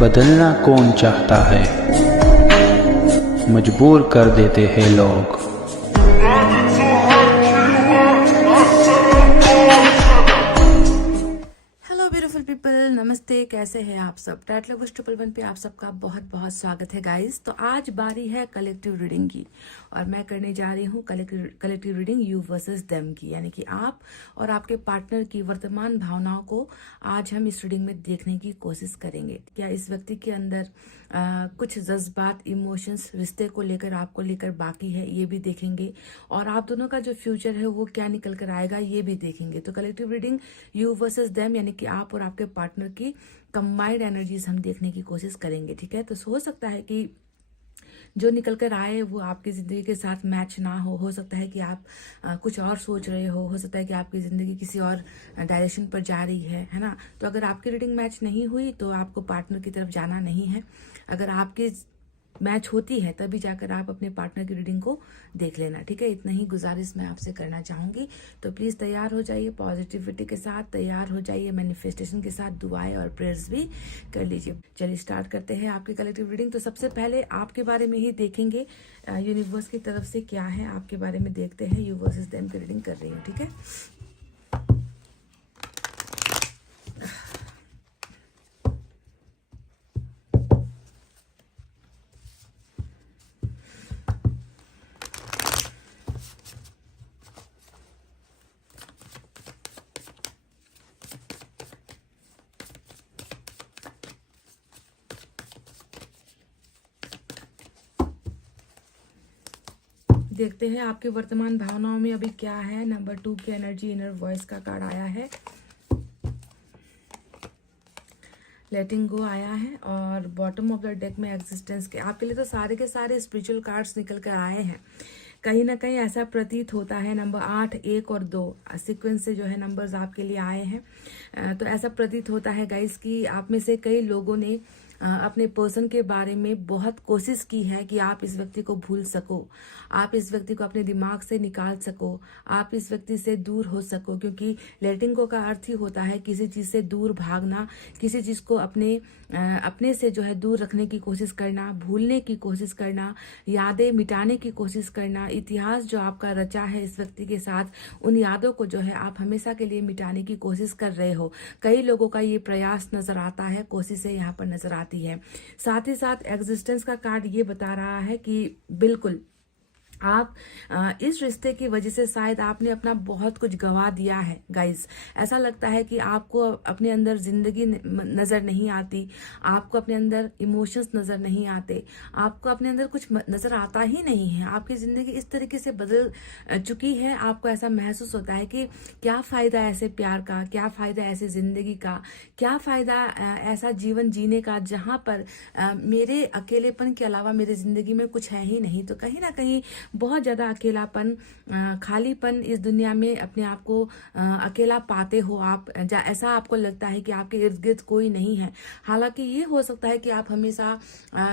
बदलना कौन चाहता है, मजबूर कर देते हैं लोग। हेलो ब्यूटीफुल पीपल, नमस्ते। कैसे हैं आप सब? टाइटल बुश 111 पे आप सबका बहुत बहुत स्वागत है गाइस। तो आज बारी है कलेक्टिव रीडिंग की और मैं करने जा रही हूँ collective reading you versus them की, यानी कि आप और आपके पार्टनर की वर्तमान भावनाओं को आज हम इस रीडिंग में देखने की कोशिश करेंगे। क्या इस व्यक्ति के अंदर कुछ जज्बात, इमोशंस रिश्ते को लेकर, आपको लेकर बाकी है, ये भी देखेंगे। और आप दोनों का जो फ्यूचर है वो क्या निकल कर आएगा, ये भी देखेंगे। तो collective reading you versus them, यानी कि आप और आपके पार्टनर की कंबाइंड एनर्जीज हम देखने की कोशिश करेंगे। ठीक है, तो हो सकता है कि जो निकल कर आए वो आपकी जिंदगी के साथ मैच ना हो सकता है कि आप कुछ और सोच रहे हो सकता है कि आपकी जिंदगी किसी और डायरेक्शन पर जा रही है ना। तो अगर आपकी रीडिंग मैच नहीं हुई तो आपको पार्टनर की तरफ जाना नहीं है। अगर आपकी मैच होती है तभी जाकर आप अपने पार्टनर की रीडिंग को देख लेना। ठीक है, इतना ही गुजारिश मैं आपसे करना चाहूंगी। तो प्लीज तैयार हो जाइए, पॉजिटिविटी के साथ तैयार हो जाइए, मैनिफेस्टेशन के साथ दुआएं और प्रेयर्स भी कर लीजिए। चलिए स्टार्ट करते हैं आपकी कलेक्टिव रीडिंग। तो सबसे पहले आपके बारे में ही देखेंगे, यूनिवर्स की तरफ से क्या है आपके बारे में देखते हैं। यू वर्सेस देम की रीडिंग कर रही हूँ। ठीक है, देखते हैं आपके वर्तमान भावनाओं में अभी क्या है। नंबर 2 की एनर्जी, इनर वॉइस का कार्ड आया है, लेटिंग गो आया है, और बॉटम ऑफ द डेक में एग्जिस्टेंस के आपके लिए तो सारे के सारे स्पिरिचुअल कार्ड्स निकल कर आए हैं। कहीं ना कहीं ऐसा प्रतीत होता है, नंबर 8, 1 और 2 सीक्वेंस से जो है नंबर्स आपके लिए आए हैं। तो ऐसा प्रतीत होता है गाइस कि आप में से कई लोगों ने अपने पर्सन के बारे में बहुत कोशिश की है कि आप इस व्यक्ति को भूल सको, आप इस व्यक्ति को अपने दिमाग से निकाल सको, आप इस व्यक्ति से दूर हो सको। क्योंकि लेटिंग गो का अर्थ ही होता है किसी चीज से दूर भागना, किसी चीज को अपने से जो है दूर रखने की कोशिश करना, भूलने की कोशिश करना, यादें मिटाने की कोशिश करना। इतिहास जो आपका रचा है इस व्यक्ति के साथ, उन यादों को जो है आप हमेशा के लिए मिटाने की कोशिश कर रहे हो। कई लोगों का ये प्रयास नजर आता है, कोशिशें यहाँ पर नजर आती है। साथ ही साथ एग्जिस्टेंस का कार्ड ये बता रहा है कि बिल्कुल आप इस रिश्ते की वजह से शायद आपने अपना बहुत कुछ गवा दिया है गाइस। ऐसा लगता है कि आपको अपने अंदर जिंदगी नजर नहीं आती, आपको अपने अंदर इमोशंस नजर नहीं आते, आपको अपने अंदर कुछ नजर आता ही नहीं है। आपकी जिंदगी इस तरीके से बदल चुकी है, आपको ऐसा महसूस होता है कि क्या फायदा ऐसे प्यार का, क्या फायदा ऐसे जिंदगी का, क्या फायदा ऐसा जीवन जीने का जहां पर मेरे अकेलेपन के अलावा मेरी जिंदगी में कुछ है ही नहीं। तो कहीं ना कहीं बहुत ज्यादा अकेलापन, खालीपन इस दुनिया में अपने आप को अकेला पाते हो आप। ऐसा आपको लगता है कि आपके इर्द गिर्द कोई नहीं है। हालांकि ये हो सकता है कि आप हमेशा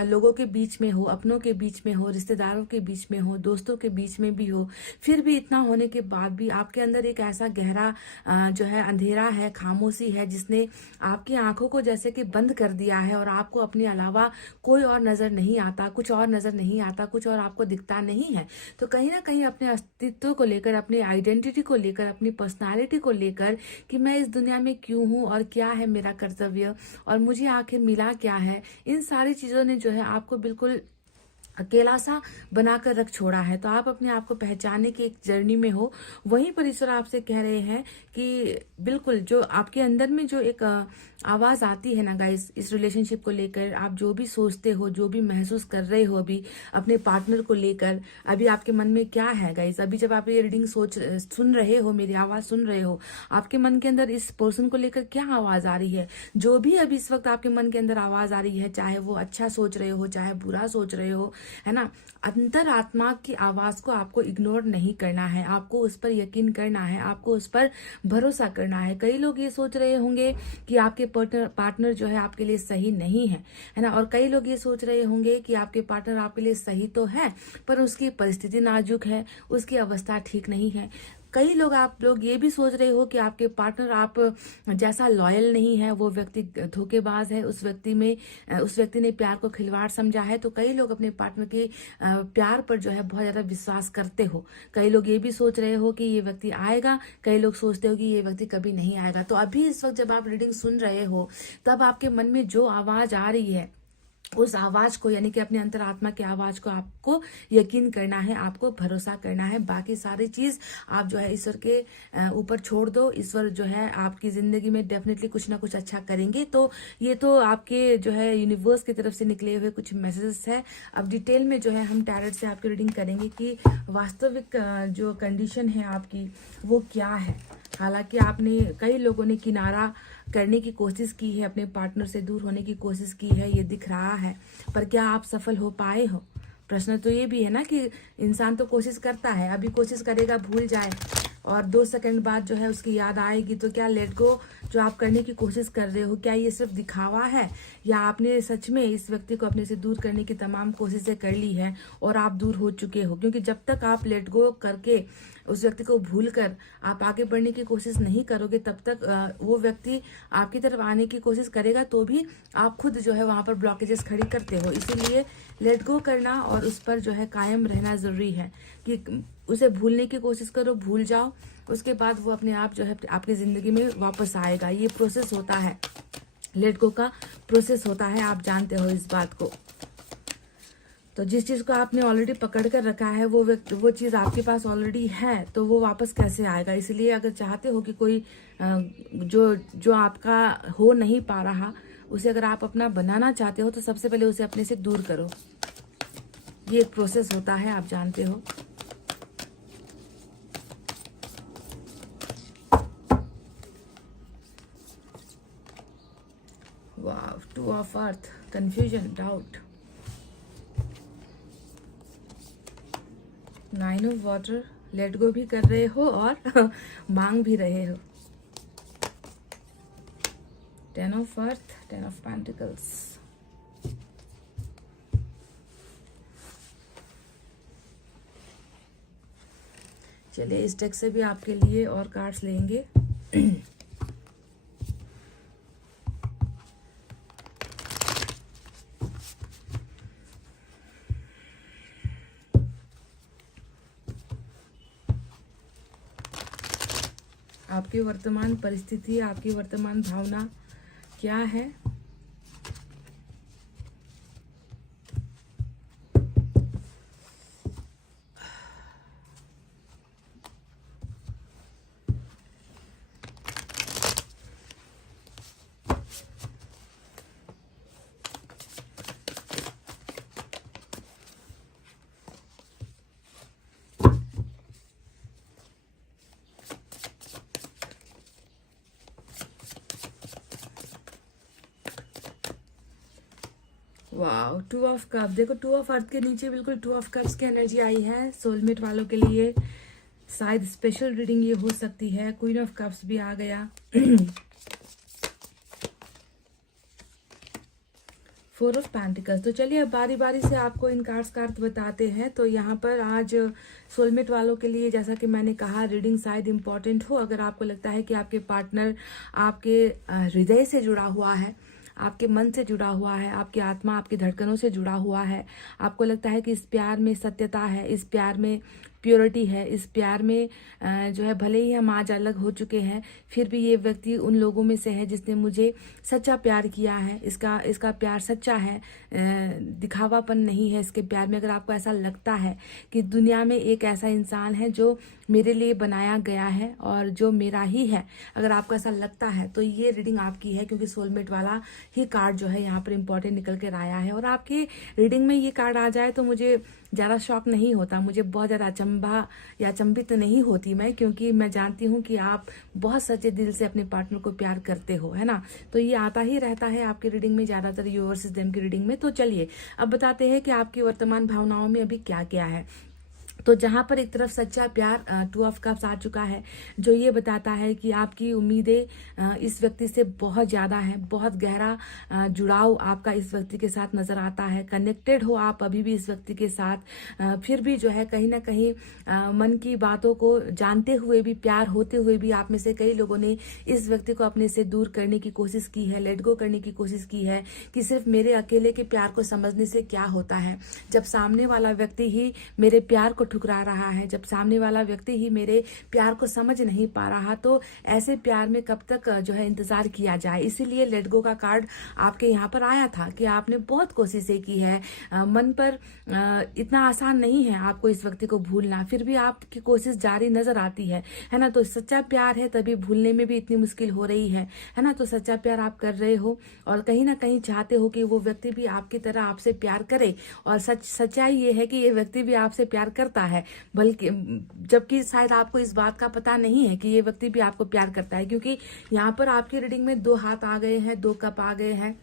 लोगों के बीच में हो, अपनों के बीच में हो, रिश्तेदारों के बीच में हो, दोस्तों के बीच में भी हो। फिर भी इतना होने के बाद भी आपके अंदर एक ऐसा गहरा जो है अंधेरा है, खामोशी है, जिसने आपकी आंखों को जैसे कि बंद कर दिया है और आपको अपने अलावा कोई और नजर नहीं आता, कुछ और नजर नहीं आता, कुछ और आपको दिखता नहीं है। तो कहीं ना कहीं अपने अस्तित्व को लेकर, अपनी आइडेंटिटी को लेकर, अपनी पर्सनालिटी को लेकर कि मैं इस दुनिया में क्यों हूं और क्या है मेरा कर्तव्य और मुझे आखिर मिला क्या है, इन सारी चीजों ने जो है आपको बिल्कुल अकेला सा बनाकर रख छोड़ा है। तो आप अपने आप को पहचानने की एक जर्नी में हो। वहीं पर ईश्वर आपसे कह रहे हैं कि बिल्कुल जो आपके अंदर में जो एक आवाज आती है ना गाइस, इस रिलेशनशिप को लेकर आप जो भी सोचते हो, जो भी महसूस कर रहे हो अभी अपने पार्टनर को लेकर, अभी आपके मन में क्या है गाइस। अभी जब आप ये रीडिंग सुन रहे हो, मेरी आवाज सुन रहे हो, आपके मन के अंदर इस पर्सन को लेकर क्या आवाज आ रही है। जो भी अभी इस वक्त आपके मन के अंदर आवाज आ रही है, चाहे वो अच्छा सोच रहे हो, चाहे बुरा सोच रहे हो, है ना, अंतरात्मा की आवाज को आपको इग्नोर नहीं करना है, आपको उस पर यकीन करना है, आपको उस पर भरोसा करना है। कई लोग ये सोच रहे होंगे कि आपके पार्टनर जो है आपके लिए सही नहीं है ना, और कई लोग ये सोच रहे होंगे कि आपके पार्टनर आपके लिए सही तो है पर उसकी परिस्थिति नाजुक है, उसकी अवस्था ठीक नहीं है। कई लोग आप लोग ये भी सोच रहे हो कि आपके पार्टनर आप जैसा लॉयल नहीं है, वो व्यक्ति धोखेबाज है, उस व्यक्ति ने प्यार को खिलवाड़ समझा है। तो कई लोग अपने पार्टनर के प्यार पर जो है बहुत ज्यादा विश्वास करते हो। कई लोग ये भी सोच रहे हो कि ये व्यक्ति आएगा, कई लोग सोचते हो कि ये व्यक्ति कभी नहीं आएगा। तो अभी इस वक्त जब आप रीडिंग सुन रहे हो, तब आपके मन में जो आवाज आ रही है, उस आवाज को, यानी कि अपने अंतरात्मा की आवाज को आपको यकीन करना है, आपको भरोसा करना है। बाकी सारी चीज आप जो है ईश्वर के ऊपर छोड़ दो। ईश्वर जो है आपकी जिंदगी में डेफिनेटली कुछ ना कुछ अच्छा करेंगे। तो ये तो आपके जो है यूनिवर्स की तरफ से निकले हुए कुछ मैसेजेस है। अब डिटेल में जो है हम टैरोट से आपकी रीडिंग करेंगे कि वास्तविक जो कंडीशन है आपकी वो क्या है। हालांकि आपने, कई लोगों ने किनारा करने की कोशिश की है, अपने पार्टनर से दूर होने की कोशिश की है, ये दिख रहा है, पर क्या आप सफल हो पाए हो? प्रश्न तो ये भी है ना कि इंसान तो कोशिश करता है, अभी कोशिश करेगा भूल जाए और 2 सेकंड बाद जो है उसकी याद आएगी। तो क्या लेट गो जो आप करने की कोशिश कर रहे हो, क्या ये सिर्फ दिखावा है, या आपने सच में इस व्यक्ति को अपने से दूर करने की तमाम कोशिशें कर ली है और आप दूर हो चुके हो? क्योंकि जब तक आप लेट गो करके उस व्यक्ति को भूल कर आप आगे बढ़ने की कोशिश नहीं करोगे, तब तक वो व्यक्ति आपकी तरफ आने की कोशिश करेगा, तो भी आप खुद जो है वहां पर ब्लॉकेजेस खड़ी करते हो। इसीलिए लेट गो करना और उस पर जो है कायम रहना जरूरी है कि उसे भूलने की कोशिश करो, भूल जाओ, उसके बाद वो अपने आप जो है आपकी जिंदगी में वापस आएगा। ये प्रोसेस होता है, लेट गो का प्रोसेस होता है, आप जानते हो इस बात को। तो जिस चीज को आपने ऑलरेडी पकड़ कर रखा है, वो चीज आपके पास ऑलरेडी है, तो वो वापस कैसे आएगा? इसलिए अगर चाहते हो कि कोई जो आपका हो नहीं पा रहा, उसे अगर आप अपना बनाना चाहते हो, तो सबसे पहले उसे अपने से दूर करो। ये एक प्रोसेस होता है, आप जानते हो। वाव, 2 of earth, confusion, doubt, 9 of water, let go भी कर रहे हो और मांग भी रहे हो। 10 ऑफ अर्थ, 10 ऑफ पेंटिकल्स। चलिए इस डेक से भी आपके लिए और कार्ड्स लेंगे। आपकी वर्तमान परिस्थिति, आपकी वर्तमान भावना क्या है? वाह, 2 ऑफ कप। देखो 2 ऑफ अर्थ के नीचे बिल्कुल 2 ऑफ कप्स की एनर्जी आई है। सोलमेट वालों के लिए शायद स्पेशल रीडिंग ये हो सकती है। क्वीन ऑफ कप्स भी आ गया। 4 ऑफ पेंटिकल्स। तो चलिए अब बारी बारी से आपको इन कार्ड्स का अर्थ बताते हैं। तो यहाँ पर आज सोलमेट वालों के लिए, जैसा कि मैंने कहा, रीडिंग शायद इम्पॉर्टेंट हो। अगर आपको लगता है कि आपके पार्टनर आपके हृदय से जुड़ा हुआ है, आपके मन से जुड़ा हुआ है, आपकी आत्मा, आपकी धड़कनों से जुड़ा हुआ है, आपको लगता है कि इस प्यार में सत्यता है, इस प्यार में प्योरिटी है, इस प्यार में जो है भले ही हम आज अलग हो चुके हैं, फिर भी ये व्यक्ति उन लोगों में से है जिसने मुझे सच्चा प्यार किया है, इसका प्यार सच्चा है, दिखावापन नहीं है इसके प्यार में। अगर आपको ऐसा लगता है कि दुनिया में एक ऐसा इंसान है जो मेरे लिए बनाया गया है और जो मेरा ही है, अगर आपको ऐसा लगता है, तो ये रीडिंग आपकी है, क्योंकि सोलमेट वाला ही कार्ड जो है यहाँ पर इंपॉर्टेंट निकल कर आया है। और आपकी रीडिंग में ये कार्ड आ जाए तो मुझे ज़्यादा शौक नहीं होता, मुझे बहुत ज़्यादा अचंभा या अचंभित नहीं होती मैं, क्योंकि मैं जानती हूँ कि आप बहुत सच्चे दिल से अपने पार्टनर को प्यार करते हो, है ना। तो ये आता ही रहता है आपकी रीडिंग में, ज़्यादातर यू वर्सेस देम की रीडिंग में। तो चलिए अब बताते हैं कि आपकी वर्तमान भावनाओं में अभी क्या क्या है। तो जहां पर एक तरफ सच्चा प्यार 2 ऑफ कप्स आ चुका है, जो ये बताता है कि आपकी उम्मीदें इस व्यक्ति से बहुत ज़्यादा है, बहुत गहरा जुड़ाव आपका इस व्यक्ति के साथ नज़र आता है, कनेक्टेड हो आप अभी भी इस व्यक्ति के साथ, फिर भी जो है कहीं ना कहीं मन की बातों को जानते हुए भी, प्यार होते हुए भी आप में से कई लोगों ने इस व्यक्ति को अपने से दूर करने की कोशिश की है, लेट गो करने की कोशिश की है कि सिर्फ मेरे अकेले के प्यार को समझने से क्या होता है, जब सामने वाला व्यक्ति ही मेरे प्यार को ठुकरा रहा है, जब सामने वाला व्यक्ति ही मेरे प्यार को समझ नहीं पा रहा, तो ऐसे प्यार में कब तक जो है इंतजार किया जाए। इसीलिए लेट गो का कार्ड आपके यहाँ पर आया था कि आपने बहुत कोशिशें की है, मन पर इतना आसान नहीं है आपको इस व्यक्ति को भूलना, फिर भी आपकी कोशिश जारी नजर आती है ना। तो सच्चा प्यार है तभी भूलने में भी इतनी मुश्किल हो रही है ना। तो सच्चा प्यार आप कर रहे हो और कहीं ना कहीं चाहते हो कि वो व्यक्ति भी आपकी तरह आपसे प्यार करे, और सच्चाई ये है कि ये व्यक्ति भी आपसे प्यार करता है, बल्कि जबकि शायद आपको इस बात का पता नहीं है कि ये व्यक्ति भी आपको प्यार करता है, क्योंकि यहाँ पर आपकी रीडिंग में 2 हाथ आ गए हैं, 2 कप आ गए हैं।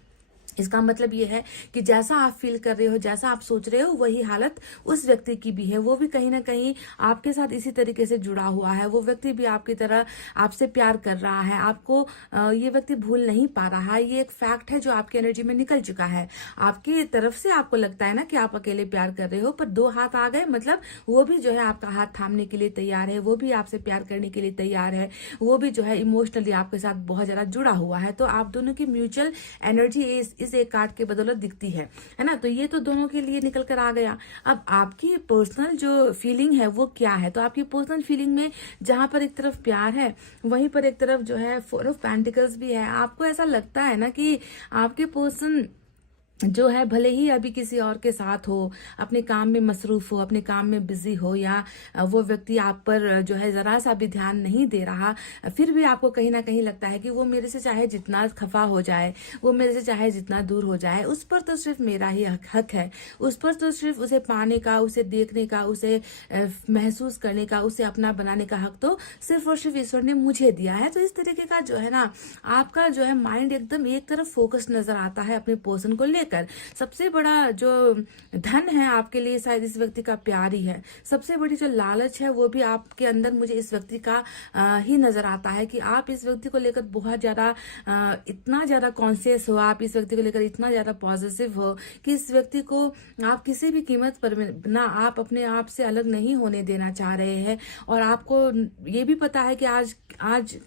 इसका मतलब ये है कि जैसा आप फील कर रहे हो, जैसा आप सोच रहे हो, वही हालत उस व्यक्ति की भी है। वो भी कहीं ना कहीं आपके साथ इसी तरीके से जुड़ा हुआ है, वो व्यक्ति भी आपकी तरह आपसे प्यार कर रहा है, आपको ये व्यक्ति भूल नहीं पा रहा है। ये एक फैक्ट है जो आपकी एनर्जी में निकल चुका है। आपकी तरफ से आपको लगता है ना कि आप अकेले प्यार कर रहे हो, पर 2 हाथ आ गए, मतलब वो भी जो है आपका हाथ थामने के लिए तैयार है, वो भी आपसे प्यार करने के लिए तैयार है, वो भी जो है इमोशनली आपके साथ बहुत ज्यादा जुड़ा हुआ है। तो आप दोनों की म्यूचुअल एनर्जी इस एक कार्ड के बदौलत दिखती है ना। तो ये तो दोनों के लिए निकल कर आ गया। अब आपकी पर्सनल जो फीलिंग है वो क्या है? तो आपकी पर्सनल फीलिंग में जहां पर एक तरफ प्यार है, वहीं पर एक तरफ जो है 4 ऑफ पेंटिकल्स भी है। आपको ऐसा लगता है ना कि आपके पर्सन जो है भले ही अभी किसी और के साथ हो, अपने काम में मसरूफ हो, अपने काम में बिजी हो, या वो व्यक्ति आप पर जो है जरा सा भी ध्यान नहीं दे रहा, फिर भी आपको कहीं ना कहीं लगता है कि वो मेरे से चाहे जितना खफा हो जाए, वो मेरे से चाहे जितना दूर हो जाए, उस पर तो सिर्फ मेरा ही हक है, उस पर तो सिर्फ उसे पाने का, उसे देखने का, उसे महसूस करने का, उसे अपना बनाने का हक तो सिर्फ और सिर्फ ईश्वर ने मुझे दिया है। तो इस तरीके का जो है ना, आपका जो है माइंड एकदम एक तरफ फोकस नजर आता है अपने पर्सन को लेकर। सबसे बड़ा जो धन है आपके लिए शायद इस व्यक्ति का प्यार ही है। सबसे बड़ी जो लालच है वो भी आपके अंदर मुझे इस व्यक्ति का ही नजर आता है कि आप इस व्यक्ति को लेकर बहुत ज्यादा इतना ज्यादा कॉन्शियस हो, आप इस व्यक्ति को लेकर इतना ज्यादा पॉजिटिव हो कि इस व्यक्ति को आप किसी भी कीमत पर ना आप अपने आप से अलग नहीं होने देना चाह रहे हैं। और आपको ये भी पता है कि आज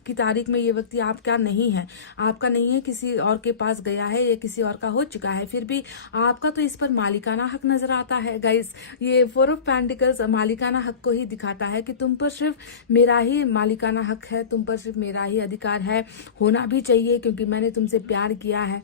की तारीख में ये व्यक्ति आपका नहीं है, आपका नहीं है, किसी और के पास गया है या किसी और का हो चुका है, फिर भी आपका तो इस पर मालिकाना हक नजर आता है। गाइस, ये 4 ऑफ पेंटिकल्स मालिकाना हक को ही दिखाता है कि तुम पर सिर्फ मेरा ही मालिकाना हक है, तुम पर सिर्फ मेरा ही अधिकार है, होना भी चाहिए क्योंकि मैंने तुमसे प्यार किया है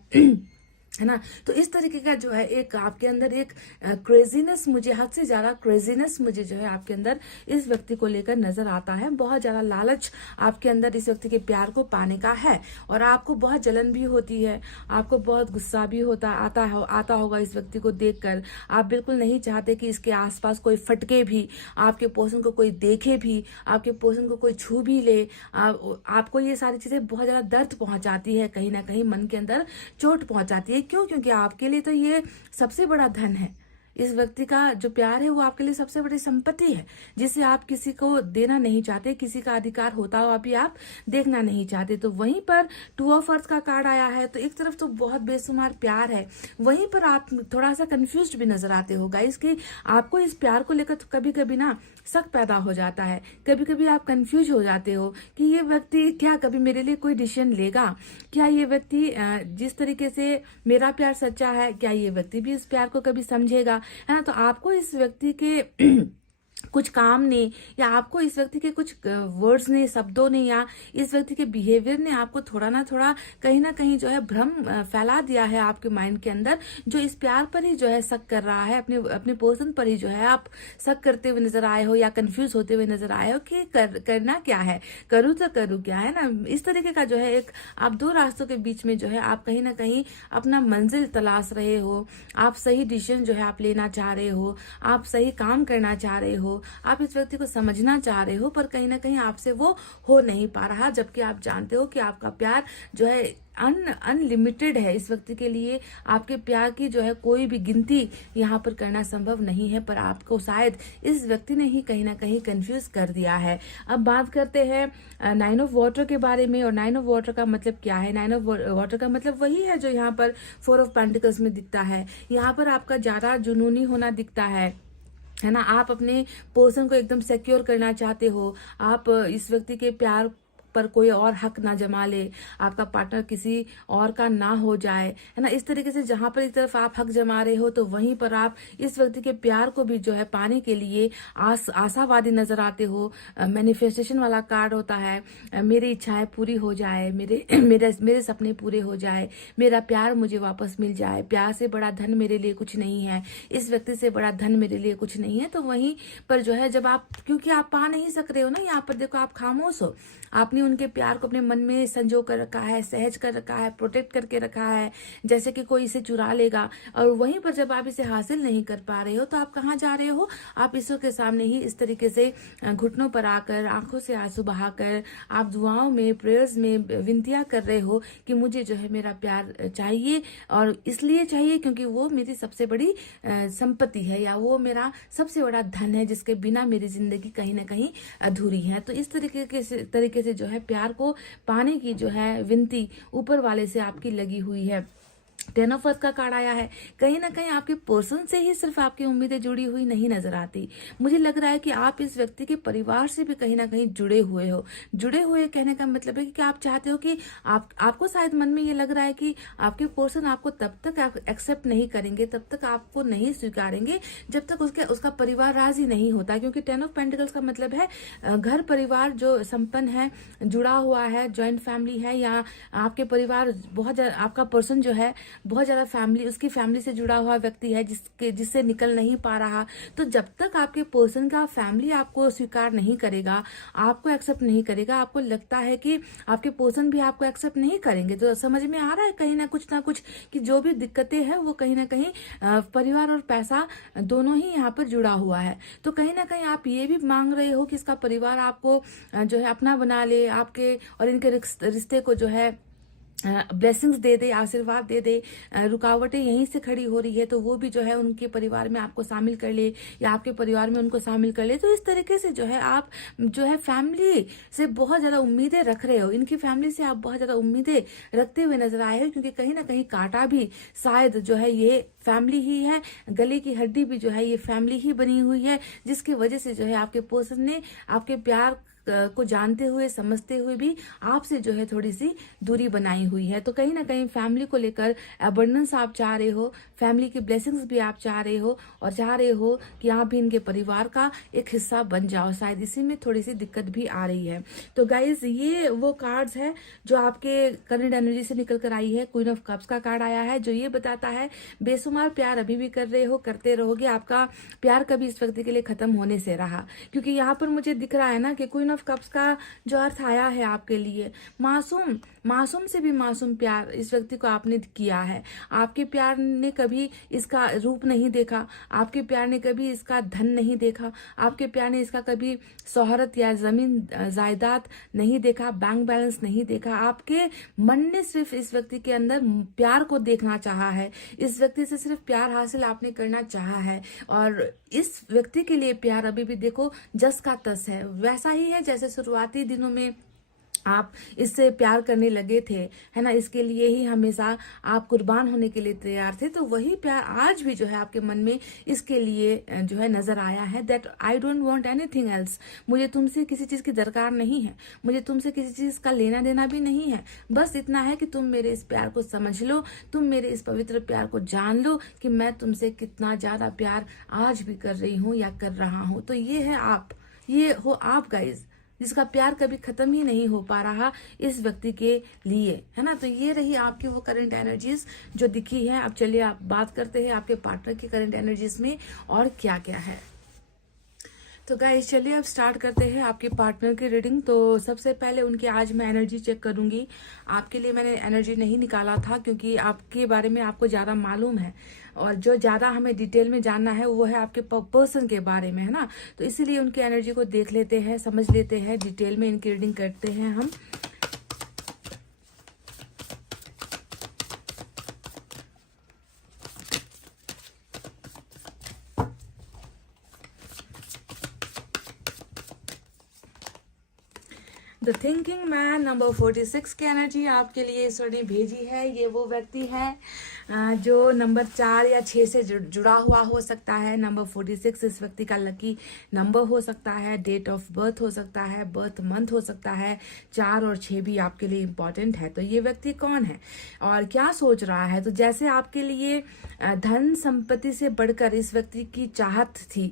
है ना। तो इस तरीके का जो है एक आपके अंदर एक क्रेजीनेस, मुझे हद से ज्यादा क्रेजीनेस मुझे जो है आपके अंदर इस व्यक्ति को लेकर नजर आता है। बहुत ज्यादा लालच आपके अंदर इस व्यक्ति के प्यार को पाने का है, और आपको बहुत जलन भी होती है, आपको बहुत गुस्सा भी आता होगा इस व्यक्ति को देखकर। आप बिल्कुल नहीं चाहते कि इसके आसपास कोई फटके भी, आपके पर्सन को कोई देखे भी, आपके पर्सन को कोई छू भी ले। आपको ये सारी चीजें बहुत ज्यादा दर्द पहुंचाती है, कहीं ना कहीं मन के अंदर चोट पहुंचाती है। क्यों? क्योंकि आपके लिए तो ये सबसे बड़ा धन है। इस व्यक्ति का जो प्यार है वो आपके लिए सबसे बड़ी संपत्ति है, जिसे आप किसी को देना नहीं चाहते, किसी का अधिकार होता हुआ भी आप देखना नहीं चाहते। तो वहीं पर 2 ऑफ अर्थ का कार्ड आया है, तो एक तरफ तो बहुत बेशुमार प्यार है, वहीं पर आप थोड़ा सा कंफ्यूज्ड भी नजर आते हो गाइस कि आपको इस प्यार को लेकर तो कभी कभी ना शक पैदा हो जाता है, कभी कभी आप कंफ्यूज हो जाते हो कि ये व्यक्ति क्या कभी मेरे लिए कोई डिसीजन लेगा, क्या ये व्यक्ति जिस तरीके से मेरा प्यार सच्चा है, क्या ये व्यक्ति भी इस प्यार को कभी समझेगा, है ना। तो आपको इस व्यक्ति के कुछ काम ने, या आपको इस व्यक्ति के कुछ वर्ड्स ने, शब्दों ने, या इस व्यक्ति के बिहेवियर ने आपको थोड़ा ना कहीं जो है भ्रम फैला दिया है आपके माइंड के अंदर, जो इस प्यार पर ही जो है शक कर रहा है, अपने पर्सन पर ही जो है आप शक करते हुए नजर आए हो या कंफ्यूज होते हुए नजर आए हो कि करना क्या है, करूँ तो करूँ क्या, है ना। इस तरीके का जो है एक आप 2 रास्तों के बीच में जो है आप कहीं ना कहीं अपना मंजिल तलाश रहे हो। आप सही डिसीजन जो है आप लेना चाह रहे हो, आप सही काम करना चाह रहे हो, हो, आप इस व्यक्ति को समझना चाह रहे हो, पर कहीं ना कहीं आपसे वो हो नहीं पा रहा, जबकि आप जानते हो कि आपका प्यार जो है अनलिमिटेड है। इस व्यक्ति के लिए आपके प्यार की जो है कोई भी गिनती यहाँ पर करना संभव नहीं है, पर आपको शायद इस व्यक्ति ने ही कहीं ना कहीं कंफ्यूज कर दिया है। अब बात करते हैं 9 ऑफ वाटर के बारे में। और 9 ऑफ वाटर का मतलब क्या है? 9 ऑफ वाटर का मतलब वही है जो यहाँ पर 4 ऑफ पेंटिकल्स में दिखता है। यहाँ पर आपका ज्यादा जुनूनी होना दिखता है ना। आप अपने पर्सन को एकदम सिक्योर करना चाहते हो, आप इस व्यक्ति के प्यार पर कोई और हक ना जमा ले, आपका पार्टनर किसी और का ना हो जाए, है ना। इस तरीके से जहां पर एक तरफ आप हक जमा रहे हो, तो वहीं पर आप इस व्यक्ति के प्यार को भी जो है पाने के लिए आशावादी नजर आते हो। मैनिफेस्टेशन वाला कार्ड होता है, मेरी इच्छाएं पूरी हो जाए, मेरे सपने पूरे हो जाए, मेरा प्यार मुझे वापस मिल जाए, प्यार से बड़ा धन मेरे लिए कुछ नहीं है, इस व्यक्ति से बड़ा धन मेरे लिए कुछ नहीं है। तो वहीं पर जो है जब आप, क्योंकि आप पा नहीं सक रहे हो ना, यहाँ पर देखो आप खामोश हो, आपने उनके प्यार को अपने मन में संजो कर रखा है, सहज कर रखा है, प्रोटेक्ट करके रखा है, जैसे कि कोई इसे चुरा लेगा। और वहीं पर जब आप इसे हासिल नहीं कर पा रहे हो, तो आप कहाँ जा रहे हो? आप ईश्वर के सामने ही इस तरीके से घुटनों पर आकर, आंखों से आंसू बहाकर, आप दुआओं में, प्रेयर्स में विनतियां कर रहे हो कि मुझे जो है मेरा प्यार चाहिए, और इसलिए चाहिए क्योंकि वो मेरी सबसे बड़ी संपत्ति है, या वो मेरा सबसे बड़ा धन है, जिसके बिना मेरी जिंदगी कहीं ना कहीं अधूरी है। तो इस तरीके से जो है प्यार को पाने की जो है विनती ऊपर वाले से आपकी लगी हुई है। 10 ऑफ अर्थ का कार्ड आया है। कहीं ना कहीं आपके पर्सन से ही सिर्फ आपकी उम्मीदें जुड़ी हुई नहीं नजर आती, मुझे लग रहा है कि आप इस व्यक्ति के परिवार से भी कहीं ना कहीं जुड़े हुए हो। जुड़े हुए कहने का मतलब है कि आप चाहते हो कि आपको शायद मन में ये लग रहा है कि आपके पर्सन आपको तब तक एक्सेप्ट नहीं करेंगे, तब तक आपको नहीं स्वीकारेंगे जब तक उसका परिवार राजी नहीं होता। क्योंकि 10 ऑफ पेंटिकल्स का मतलब है घर परिवार जो संपन्न है, जुड़ा हुआ है, ज्वाइंट फैमिली है, या आपके परिवार बहुत ज्यादा, आपका पर्सन जो है बहुत ज्यादा फैमिली, उसकी फैमिली से जुड़ा हुआ व्यक्ति है, जिससे निकल नहीं पा रहा। तो जब तक आपके पर्सन का फैमिली आपको स्वीकार नहीं करेगा, आपको एक्सेप्ट नहीं करेगा, आपको लगता है कि आपके पर्सन भी आपको एक्सेप्ट नहीं करेंगे, तो समझ में आ रहा है कहीं ना कुछ कि जो भी दिक्कतें हैं वो कहीं ना कहीं परिवार और पैसा दोनों ही यहाँ पर जुड़ा हुआ है। तो कहीं ना कहीं आप ये भी मांग रहे हो कि इसका परिवार आपको जो है अपना बना ले, आपके और इनके रिश्ते को जो है ब्लेसिंग्स दे दे, आशीर्वाद दे दे। रुकावटें यहीं से खड़ी हो रही है, तो वो भी जो है उनके परिवार में आपको शामिल कर ले, या आपके परिवार में उनको शामिल कर ले। तो इस तरीके से जो है आप जो है फैमिली से बहुत ज्यादा उम्मीदें रख रहे हो, इनकी फैमिली से आप बहुत ज्यादा उम्मीदें रखते हुए नजर आए हो, क्योंकि कहीं ना कहीं कांटा भी शायद जो है ये फैमिली ही है, गले की हड्डी भी जो है ये फैमिली ही बनी हुई है, जिसकी वजह से जो है आपके पर्सन ने आपके प्यार को जानते हुए, समझते हुए भी आपसे जो है थोड़ी सी दूरी बनाई हुई है। तो कहीं ना कहीं फैमिली को लेकर अबंडेंस आप चाह रहे हो, फैमिली की ब्लेसिंग्स भी आप चाह रहे हो, और चाह रहे हो कि आप भी इनके परिवार का एक हिस्सा बन जाओ। शायद इसी में थोड़ी सी दिक्कत भी आ रही है। तो गाइज ये वो कार्ड्स है जो आपके करंट एनर्जी से निकल कर आई है। क्वीन ऑफ कप्स का कार्ड आया है, जो ये बताता है बेशुमार प्यार अभी भी कर रहे हो, करते रहोगे, आपका प्यार कभी इस व्यक्ति के लिए खत्म होने से रहा। क्योंकि यहाँ पर मुझे दिख रहा है ना कि क्वीन ऑफ कप्स का जो अर्थ आया है आपके लिए मासूम से भी मासूम प्यार इस व्यक्ति को आपने किया है। आपके प्यार ने कभी इसका रूप नहीं देखा, आपके प्यार ने कभी इसका धन नहीं देखा, आपके प्यार ने इसका कभी शोहरत या जमीन जायदाद नहीं देखा, बैंक बैलेंस नहीं देखा। आपके मन ने सिर्फ इस व्यक्ति के अंदर प्यार को देखना चाहा है, इस व्यक्ति से सिर्फ प्यार हासिल आपने करना चाहा है। और इस व्यक्ति के लिए प्यार अभी भी देखो जस का तस है, वैसा ही है जैसे शुरुआती दिनों में आप इससे प्यार करने लगे थे, है ना। इसके लिए ही हमेशा आप कुर्बान होने के लिए तैयार थे। तो वही प्यार आज भी जो है आपके मन में इसके लिए जो है नजर आया है। That I don't want anything else, मुझे तुमसे किसी चीज की दरकार नहीं है, मुझे तुमसे किसी चीज का लेना देना भी नहीं है। बस इतना है कि तुम मेरे इस प्यार को समझ लो, तुम मेरे इस पवित्र प्यार को जान लो कि मैं तुमसे कितना ज्यादा प्यार आज भी कर रही हूँ या कर रहा हूँ। तो ये है आप, ये हो आप गाइज, जिसका प्यार कभी खत्म ही नहीं हो पा रहा इस व्यक्ति के लिए, है ना। तो ये रही आपकी वो करंट एनर्जीज जो दिखी है। अब चलिए आप बात करते हैं आपके पार्टनर की करंट एनर्जीज में और क्या क्या है। तो गाइस चलिए अब स्टार्ट करते हैं आपके पार्टनर की रीडिंग। तो सबसे पहले उनकी आज मैं एनर्जी चेक करूंगी। आपके लिए मैंने एनर्जी नहीं निकाला था क्योंकि आपके बारे में आपको ज़्यादा मालूम है, और जो ज़्यादा हमें डिटेल में जानना है वो है आपके पर्सन के बारे में, है ना। तो इसीलिए उनकी एनर्जी को देख लेते हैं, समझ लेते हैं, डिटेल में इनकी रीडिंग करते हैं हम। द थिंकिंग मैन नंबर 46 की एनर्जी आपके लिए ईश्वर ने भेजी है। ये वो व्यक्ति है जो नंबर 4 या 6 से जुड़ा हुआ हो सकता है। नंबर 46 इस व्यक्ति का लकी नंबर हो सकता है, डेट ऑफ बर्थ हो सकता है, बर्थ मंथ हो सकता है। 4 और 6 भी आपके लिए इम्पोर्टेंट है। तो ये व्यक्ति कौन है और क्या सोच रहा है? तो जैसे आपके लिए धन संपत्ति से बढ़कर इस व्यक्ति की चाहत थी,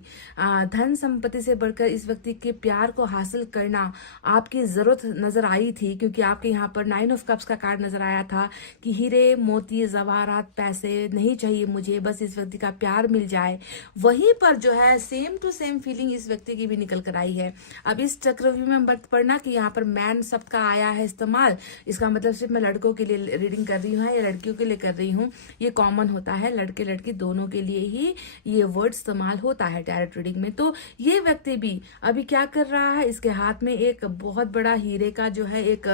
धन संपत्ति से बढ़कर इस व्यक्ति के प्यार को हासिल करना आपकी जरूरत नजर आई थी, क्योंकि आपके यहाँ पर 9 ऑफ कप्स का कार्ड नजर आया था कि हीरे मोती जवाहरात पैसे नहीं चाहिए मुझे, बस इस व्यक्ति का प्यार मिल जाए। वहीं पर जो है सेम टू सेम फीलिंग इस व्यक्ति की भी निकल कर आई है। अब इस चक्रव्यूह में मत पड़ना कि यहाँ पर मैन शब्द का आया है इस्तेमाल, इसका मतलब सिर्फ मैं लड़कों के लिए रीडिंग कर रही हूँ या लड़कियों के लिए कर रही हूँ। ये कॉमन होता है, लड़के लड़की दोनों के लिए ही ये वर्ड इस्तेमाल होता है टैरोट रीडिंग में। तो ये व्यक्ति भी अभी क्या कर रहा है, इसके हाथ में एक बहुत बड़ा हीरे का जो है एक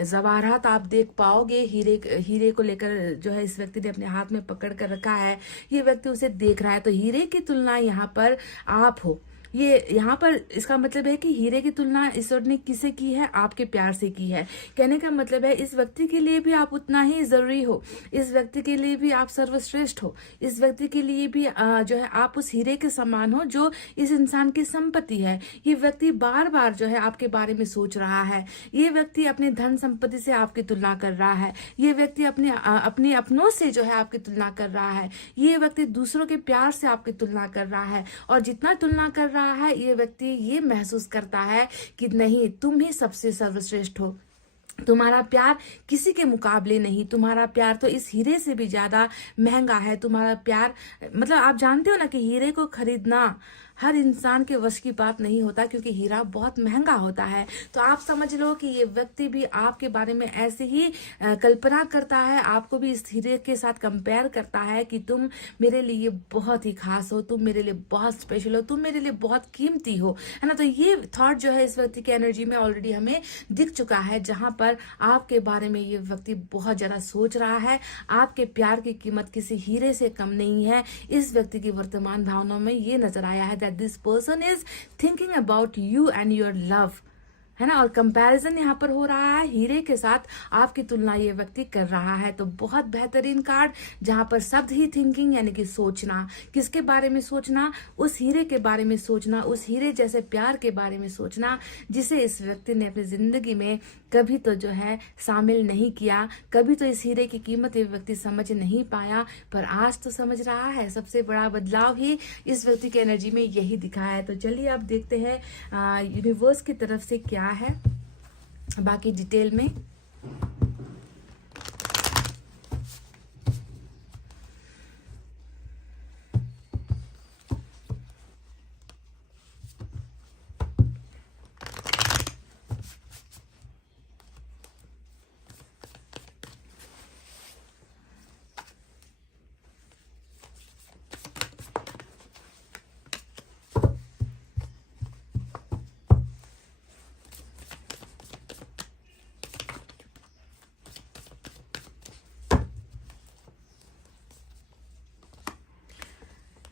जवाहरात आप देख पाओगे। हीरे को लेकर जो है इस व्यक्ति ने अपने हाथ में पकड़ कर रखा है। ये व्यक्ति उसे देख रहा है। तो हीरे की तुलना यहाँ पर आप हो। ये यहाँ पर इसका मतलब है कि हीरे की तुलना ईश्वर ने किसे की है? आपके प्यार से की है। कहने का मतलब है इस व्यक्ति के लिए भी आप उतना ही जरूरी हो, इस व्यक्ति के लिए भी आप सर्वश्रेष्ठ हो, इस व्यक्ति के लिए भी जो है आप उस हीरे के समान हो जो इस इंसान की संपत्ति है। ये व्यक्ति बार बार जो है आपके बारे में सोच रहा है। ये व्यक्ति अपने धन संपत्ति से आपकी तुलना कर रहा है। ये व्यक्ति अपने अपनों से जो है आपकी तुलना कर रहा है। ये व्यक्ति दूसरों के प्यार से आपकी तुलना कर रहा है, और जितना तुलना कर रहा है ये व्यक्ति ये महसूस करता है कि नहीं, तुम ही सबसे सर्वश्रेष्ठ हो, तुम्हारा प्यार किसी के मुकाबले नहीं, तुम्हारा प्यार तो इस हीरे से भी ज्यादा महंगा है। तुम्हारा प्यार मतलब आप जानते हो ना कि हीरे को खरीदना हर इंसान के वश की बात नहीं होता, क्योंकि हीरा बहुत महंगा होता है। तो आप समझ लो कि ये व्यक्ति भी आपके बारे में ऐसे ही कल्पना करता है, आपको भी इस हीरे के साथ कंपेयर करता है कि तुम मेरे लिए बहुत ही खास हो, तुम मेरे लिए बहुत स्पेशल हो, तुम मेरे लिए बहुत कीमती हो, है ना। तो ये थॉट जो है इस व्यक्ति की एनर्जी में ऑलरेडी हमें दिख चुका है, जहां पर आपके बारे में ये व्यक्ति बहुत ज्यादा सोच रहा है। आपके प्यार की कीमत किसी हीरे से कम नहीं है। इस व्यक्ति की वर्तमान भावनाओं में ये नजर आया है that this person is thinking about you and your love, है ना। और कंपैरिजन यहाँ पर हो रहा है, हीरे के साथ आपकी तुलना ये व्यक्ति कर रहा है। तो बहुत बेहतरीन कार्ड, जहां पर शब्द ही थिंकिंग यानी कि सोचना। किसके बारे में सोचना? उस हीरे के बारे में सोचना, उस हीरे जैसे प्यार के बारे में सोचना जिसे इस व्यक्ति ने अपनी जिंदगी में कभी तो जो है शामिल नहीं किया, कभी तो इस हीरे की कीमत ये व्यक्ति समझ नहीं पाया, पर आज तो समझ रहा है। सबसे बड़ा बदलाव ही इस व्यक्ति की एनर्जी में यही दिखा है। तो चलिए अब देखते हैं यूनिवर्स की तरफ से क्या है बाकी डिटेल में।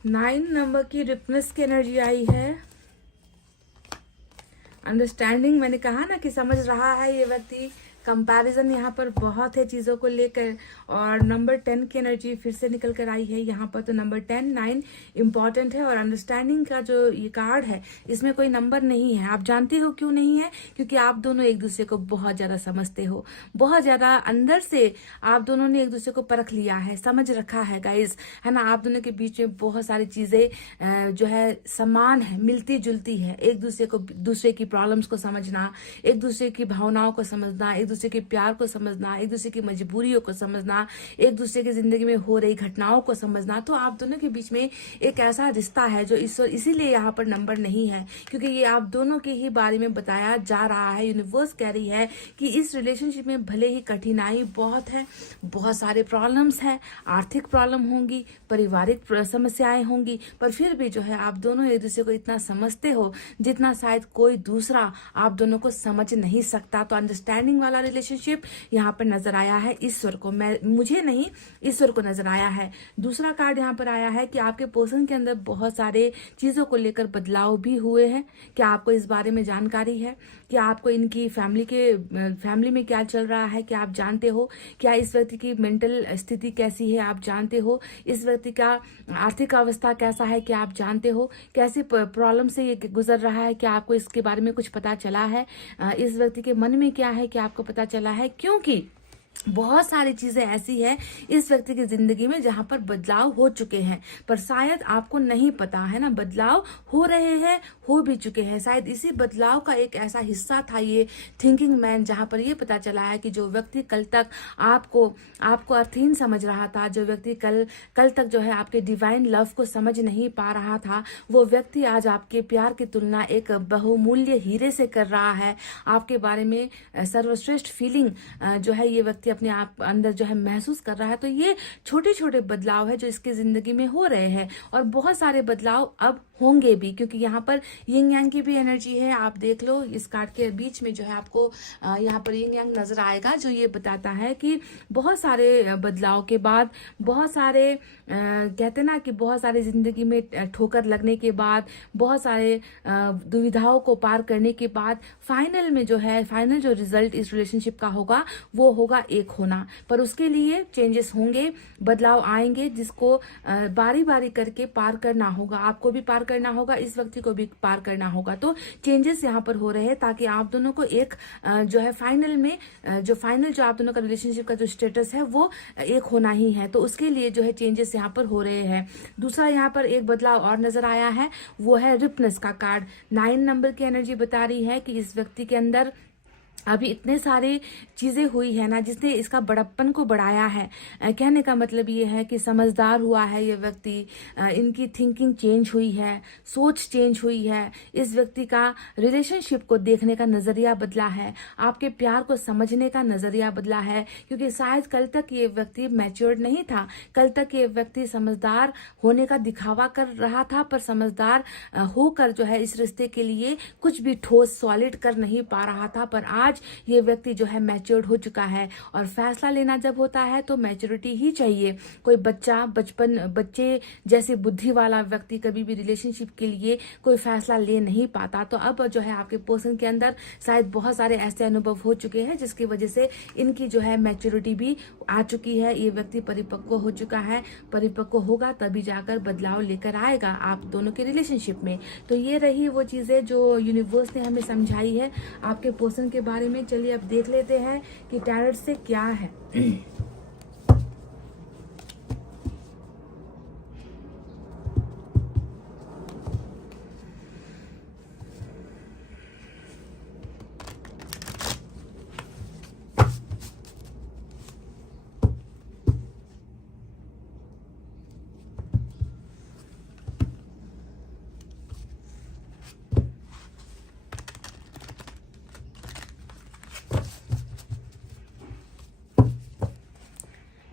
नाइन नंबर की रिपनेस की एनर्जी आई है। अंडरस्टैंडिंग, मैंने कहा ना कि समझ रहा है ये व्यक्ति। कंपैरिजन यहाँ पर बहुत है चीज़ों को लेकर। और नंबर 10 की एनर्जी फिर से निकल कर आई है यहाँ पर। तो नंबर 10, 9 इम्पॉर्टेंट है। और अंडरस्टैंडिंग का जो ये कार्ड है इसमें कोई नंबर नहीं है। आप जानते हो क्यों नहीं है? क्योंकि आप दोनों एक दूसरे को बहुत ज़्यादा समझते हो, बहुत ज़्यादा अंदर से आप दोनों ने एक दूसरे को परख लिया है, समझ रखा है गाइज, है ना। आप दोनों के बीच में बहुत सारी चीज़ें जो है समान है, मिलती जुलती है। एक दूसरे की प्रॉब्लम्स को समझना, एक दूसरे की भावनाओं को समझना, एक दूसरे के प्यार को समझना, एक दूसरे की मजबूरियों को समझना, एक दूसरे की जिंदगी में हो रही घटनाओं को समझना। तो आप दोनों के बीच में एक ऐसा रिश्ता है जो इसीलिए यहाँ पर नंबर नहीं है, क्योंकि ये आप दोनों के ही बारे में बताया जा रहा है। यूनिवर्स कह रही है कि इस रिलेशनशिप में भले ही कठिनाई बहुत है, बहुत सारे प्रॉब्लम्स है, आर्थिक प्रॉब्लम होंगी, पारिवारिक समस्याएं होंगी, पर फिर भी जो है आप दोनों एक दूसरे को इतना समझते हो जितना शायद कोई दूसरा आप दोनों को समझ नहीं सकता। तो अंडरस्टैंडिंग वाला रिलेशनशिप यहाँ पर नजर आया है ईश्वर को, मुझे नहीं, ईश्वर को नजर आया है। दूसरा कार्ड यहाँ पर आया है कि आपके पर्सन के अंदर बहुत सारे चीजों को लेकर बदलाव भी हुए हैं। क्या आपको इस बारे में जानकारी है? क्या आपको इनकी फैमिली में क्या चल रहा है क्या आप जानते हो? क्या इस व्यक्ति की मेंटल स्थिति कैसी है आप जानते हो? इस व्यक्ति का आर्थिक अवस्था कैसा है क्या आप जानते हो? कैसी प्रॉब्लम से ये गुजर रहा है क्या आपको इसके बारे में कुछ पता चला है? इस व्यक्ति के मन में क्या है क्या आपको पता चला है? क्योंकि बहुत सारी चीजें ऐसी है इस व्यक्ति की जिंदगी में जहां पर बदलाव हो चुके हैं, पर शायद आपको नहीं पता है ना, बदलाव हो रहे हैं, हो भी चुके हैं। शायद इसी बदलाव का एक ऐसा हिस्सा था ये थिंकिंग मैन, जहां पर ये पता चला है कि जो व्यक्ति कल तक आपको अर्थहीन समझ रहा था, जो व्यक्ति कल तक जो है आपके डिवाइन लव को समझ नहीं पा रहा था, वो व्यक्ति आज आपके प्यार की तुलना एक बहुमूल्य हीरे से कर रहा है। आपके बारे में सर्वश्रेष्ठ फीलिंग जो है ये व्यक्ति अपने आप अंदर जो है महसूस कर रहा है। तो ये छोटे छोटे बदलाव है जो इसकी जिंदगी में हो रहे हैं, और बहुत सारे बदलाव अब होंगे भी, क्योंकि यहाँ पर यिंग यांग की भी एनर्जी है। आप देख लो इस कार्ड के बीच में जो है आपको यहाँ पर यिंग यांग नजर आएगा, जो ये बताता है कि बहुत सारे बदलाव के बाद, बहुत सारे कहते ना कि बहुत सारे जिंदगी में ठोकर लगने के बाद, बहुत सारे दुविधाओं को पार करने के बाद फाइनल जो रिजल्ट इस रिलेशनशिप का होगा वो होगा एक होना। पर उसके लिए चेंजेस होंगे, बदलाव आएंगे, जिसको बारी बारी करके पार करना होगा। आपको भी पार करना होगा, इस व्यक्ति को भी पार करना होगा। तो चेंजेस यहाँ पर हो रहे हैं ताकि आप दोनों को एक जो है फाइनल में जो आप दोनों का रिलेशनशिप का जो स्टेटस है वो एक होना ही है। तो उसके लिए जो है चेंजेस यहाँ पर हो रहे हैं। दूसरा यहाँ पर एक बदलाव और नजर आया है, वो है रिपनेस का कार्ड। 9 नंबर की एनर्जी बता रही है कि इस व्यक्ति के अंदर अभी इतने सारी चीजें हुई है ना जिसने इसका बड़प्पन को बढ़ाया है। कहने का मतलब ये है कि समझदार हुआ है ये व्यक्ति, इनकी थिंकिंग चेंज हुई है, सोच चेंज हुई है, इस व्यक्ति का रिलेशनशिप को देखने का नजरिया बदला है, आपके प्यार को समझने का नजरिया बदला है। क्योंकि शायद कल तक ये व्यक्ति मैच्योर्ड नहीं था, कल तक ये व्यक्ति समझदार होने का दिखावा कर रहा था, पर समझदार होकर जो है इस रिश्ते के लिए कुछ भी ठोस सॉलिड कर नहीं पा रहा था। पर आज ये व्यक्ति जो है मैच्योर्ड हो चुका है, और फैसला लेना जब होता है तो मैच्योरिटी ही चाहिए। कोई बच्चे जैसे बुद्धि वाला व्यक्ति कभी भी रिलेशनशिप के लिए कोई फैसला ले नहीं पाता। तो अब जो है आपके पर्सन के अंदर शायद बहुत सारे ऐसे अनुभव हो चुके हैं जिसकी वजह से इनकी जो है मैच्योरिटी भी आ चुकी है। ये व्यक्ति परिपक्व हो चुका है, परिपक्व होगा तभी जाकर बदलाव लेकर आएगा आप दोनों के रिलेशनशिप में। तो ये रही वो चीजें जो यूनिवर्स ने हमें समझाई है आपके पर्सन के बारे में। चलिए अब देख लेते हैं कि टैरोट से क्या है।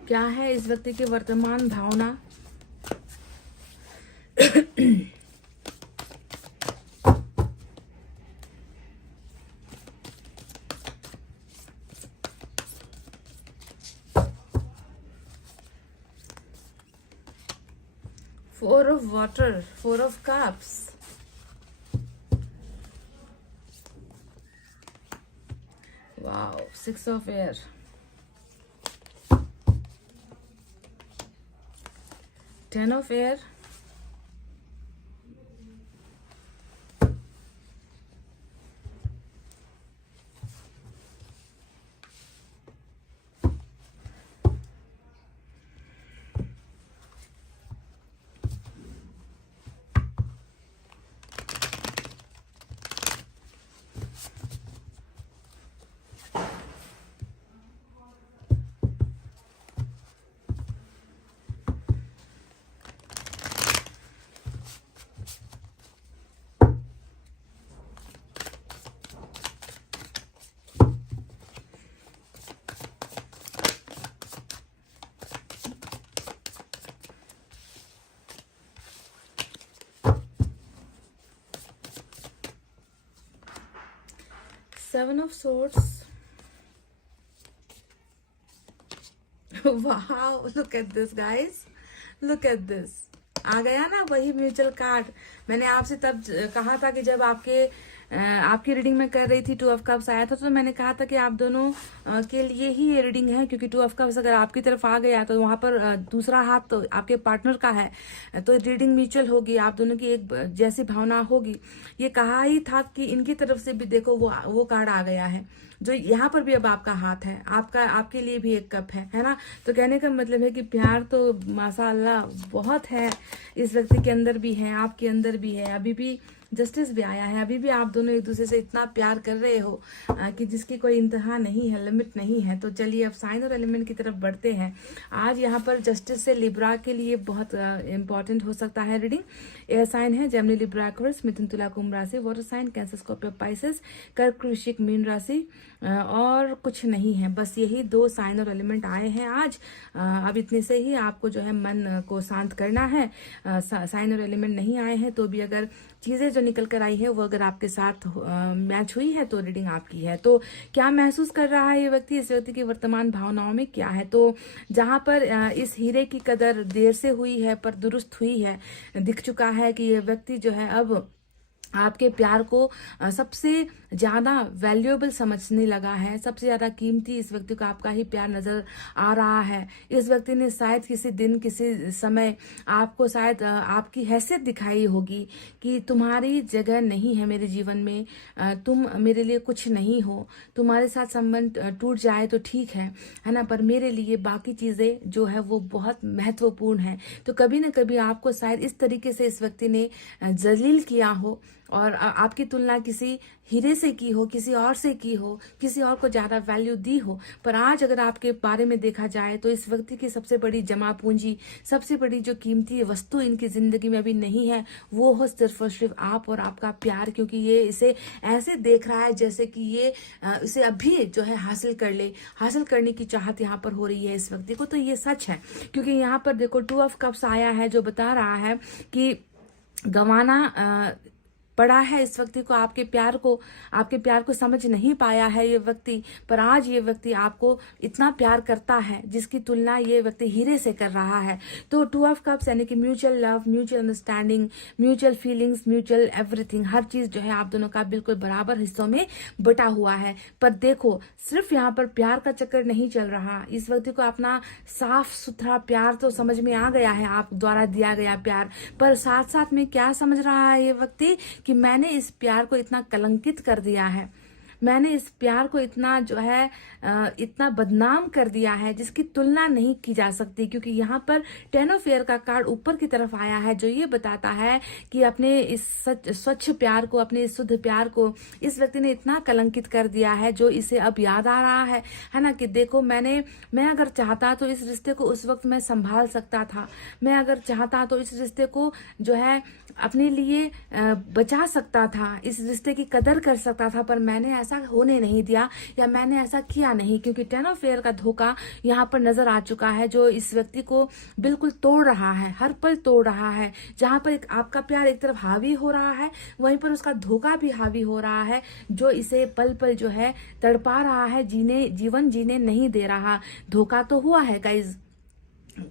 क्या है इस व्यक्ति की वर्तमान भावना? Four of water, 4 of cups. Wow, 6 of air. 10 of air. 7 of Swords. Wow, look at this guys, look at this. आ गया ना वही म्यूचुअल कार्ड। मैंने आपसे तब कहा था कि जब आपकी रीडिंग में कर रही थी 2 ऑफ कप्स आया था, तो मैंने कहा था कि आप दोनों के लिए ही ये रीडिंग है, क्योंकि 2 ऑफ कप्स अगर आपकी तरफ आ गया तो वहां पर दूसरा हाथ तो आपके पार्टनर का है, तो रीडिंग म्यूचुअल होगी, आप दोनों की एक जैसी भावना होगी। ये कहा ही था कि इनकी तरफ से भी देखो वो कार्ड आ गया है, जो यहाँ पर भी अब आपका हाथ है, आपके लिए भी एक कप है ना। तो कहने का मतलब है कि प्यार तो माशाअल्लाह बहुत है, इस व्यक्ति के अंदर भी है, आपके अंदर भी है। अभी भी जस्टिस भी आया है, अभी भी आप दोनों एक दूसरे से इतना प्यार कर रहे हो कि जिसकी कोई इंतहा नहीं है, लिमिट नहीं है। तो चलिए अब साइन और एलिमेंट की तरफ बढ़ते हैं। आज यहाँ पर जस्टिस से लिब्रा के लिए बहुत इंपॉर्टेंट हो सकता है रीडिंग। एयर साइन है जेमिनी, लिब्रा, एक्वेरियस, मिथुन, तुला, कुंभ राशि। Water sign Cancer, Scorpio, Pisces, कर्क, वृश्चिक, मीन राशि। और कुछ नहीं है, बस यही 2 साइन और एलिमेंट आए हैं आज। अब इतने से ही आपको जो है मन को शांत करना है। साइन और एलिमेंट नहीं आए हैं तो भी अगर चीजें जो निकल कर आई है वो अगर आपके साथ मैच हुई है तो रीडिंग आपकी है। तो क्या महसूस कर रहा है ये व्यक्ति, इस व्यक्ति की वर्तमान भावनाओं में क्या है। तो जहां पर इस हीरे की कदर देर से हुई है पर दुरुस्त हुई है, दिख चुका है कि ये व्यक्ति जो है अब आपके प्यार को सबसे ज्यादा वैल्यूएबल समझने लगा है, सबसे ज्यादा कीमती इस व्यक्ति को आपका ही प्यार नजर आ रहा है। इस व्यक्ति ने शायद किसी दिन किसी समय आपको शायद आपकी हैसियत दिखाई होगी कि तुम्हारी जगह नहीं है मेरे जीवन में, तुम मेरे लिए कुछ नहीं हो, तुम्हारे साथ संबंध टूट जाए तो ठीक है ना, पर मेरे लिए बाकी चीजें जो है वो बहुत महत्वपूर्ण है। तो कभी न कभी आपको शायद इस तरीके से इस व्यक्ति ने जलील किया हो और आपकी तुलना किसी हीरे से की हो, किसी और से की हो, किसी और को ज्यादा वैल्यू दी हो। पर आज अगर आपके बारे में देखा जाए तो इस व्यक्ति की सबसे बड़ी जमा पूंजी, सबसे बड़ी जो कीमती वस्तु इनकी जिंदगी में अभी नहीं है, वो हो सिर्फ और सिर्फ आप और आपका प्यार। क्योंकि ये इसे ऐसे देख रहा है जैसे कि ये इसे अभी जो है हासिल कर ले, हासिल करने की चाहत यहाँ पर हो रही है इस व्यक्ति को। तो ये सच है, क्योंकि यहाँ पर देखो 2 ऑफ कप्स आया है जो बता रहा है कि गंवाना पड़ा है इस व्यक्ति को, आपके प्यार को समझ नहीं पाया है ये व्यक्ति। पर आज ये व्यक्ति आपको इतना प्यार करता है जिसकी तुलना ये व्यक्ति हीरे से कर रहा है। तो 2 ऑफ कप्स यानी कि mutual love, mutual understanding, mutual feelings, mutual everything, हर चीज जो है आप दोनों का बिल्कुल बराबर हिस्सों में बटा हुआ है। पर देखो सिर्फ यहाँ पर प्यार का चक्कर नहीं चल रहा, इस व्यक्ति को अपना साफ सुथरा प्यार तो समझ में आ गया है, आप द्वारा दिया गया प्यार। पर साथ साथ में क्या समझ रहा है ये व्यक्ति कि मैंने इस प्यार को इतना कलंकित कर दिया है, मैंने इस प्यार को इतना जो है इतना बदनाम कर दिया है जिसकी तुलना नहीं की जा सकती। क्योंकि यहाँ पर 10 ऑफ एयर का कार्ड ऊपर की तरफ आया है जो ये बताता है कि अपने इस स्वच्छ प्यार को, अपने इस शुद्ध प्यार को इस व्यक्ति ने इतना कलंकित कर दिया है जो इसे अब याद आ रहा है ना, कि देखो मैं अगर चाहता तो इस रिश्ते को उस वक्त मैं संभाल सकता था, मैं अगर चाहता तो इस रिश्ते को जो है अपने लिए बचा सकता था, इस रिश्ते की कदर कर सकता था, पर मैंने ऐसा होने नहीं दिया या मैंने ऐसा किया नहीं। क्योंकि 10 ऑफ एयर का धोखा यहाँ पर नजर आ चुका है जो इस व्यक्ति को बिल्कुल तोड़ रहा है, हर पल तोड़ रहा है। जहां पर आपका प्यार एक तरफ हावी हो रहा है, वहीं पर उसका धोखा भी हावी हो रहा है जो इसे पल पल जो है तड़पा रहा है, जीवन जीने नहीं दे रहा। धोखा तो हुआ है गाइज।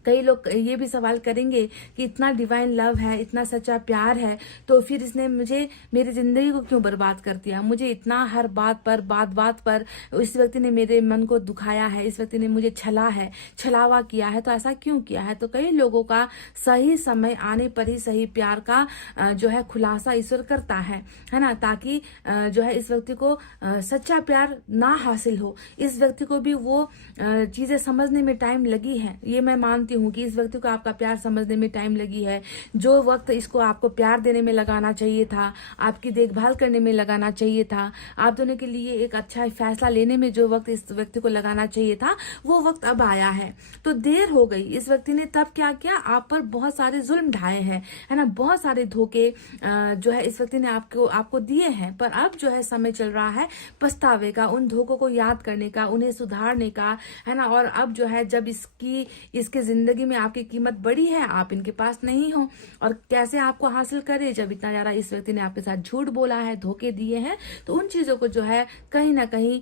कई लोग ये भी सवाल करेंगे कि इतना डिवाइन लव है, इतना सच्चा प्यार है, तो फिर इसने मेरी जिंदगी को क्यों बर्बाद कर दिया, मुझे इतना हर बात पर इस व्यक्ति ने मेरे मन को दुखाया है, इस व्यक्ति ने मुझे छलावा किया है, तो ऐसा क्यों किया है। तो कई लोगों का सही समय आने पर ही सही प्यार का जो है खुलासा ईश्वर करता है ना, ताकि जो है इस व्यक्ति को सच्चा प्यार ना हासिल हो। इस व्यक्ति को भी वो चीजें समझने में टाइम लगी है, ये मैं मानती हूँ कि इस व्यक्ति को आपका प्यार समझने में टाइम लगी है। जो वक्त इसको आपको प्यार देने में लगाना चाहिए था, आपकी देखभाल करने में लगाना चाहिए था, आप दोनों के लिए एक अच्छा फैसला लेने में जो वक्त इस व्यक्ति को लगाना चाहिए था, वो वक्त अब आया है। तो देर हो गई। इस व्यक्ति ने तब क्या किया, आप पर बहुत सारे जुल्म ढाए हैं, है ना, बहुत सारे धोखे जो है इस व्यक्ति ने आपको दिए हैं। पर अब जो है समय चल रहा है पछतावे का, उन धोखों को याद करने का, उन्हें सुधारने का, है ना। और अब जो है जब इसके कैसे जिंदगी में आपकी कीमत बढ़ी है, आप इनके पास नहीं हो, और कैसे आपको हासिल करे जब इतना ज्यादा इस व्यक्ति ने आपके साथ झूठ बोला है, धोखे दिए हैं। तो उन चीजों को जो है कहीं ना कहीं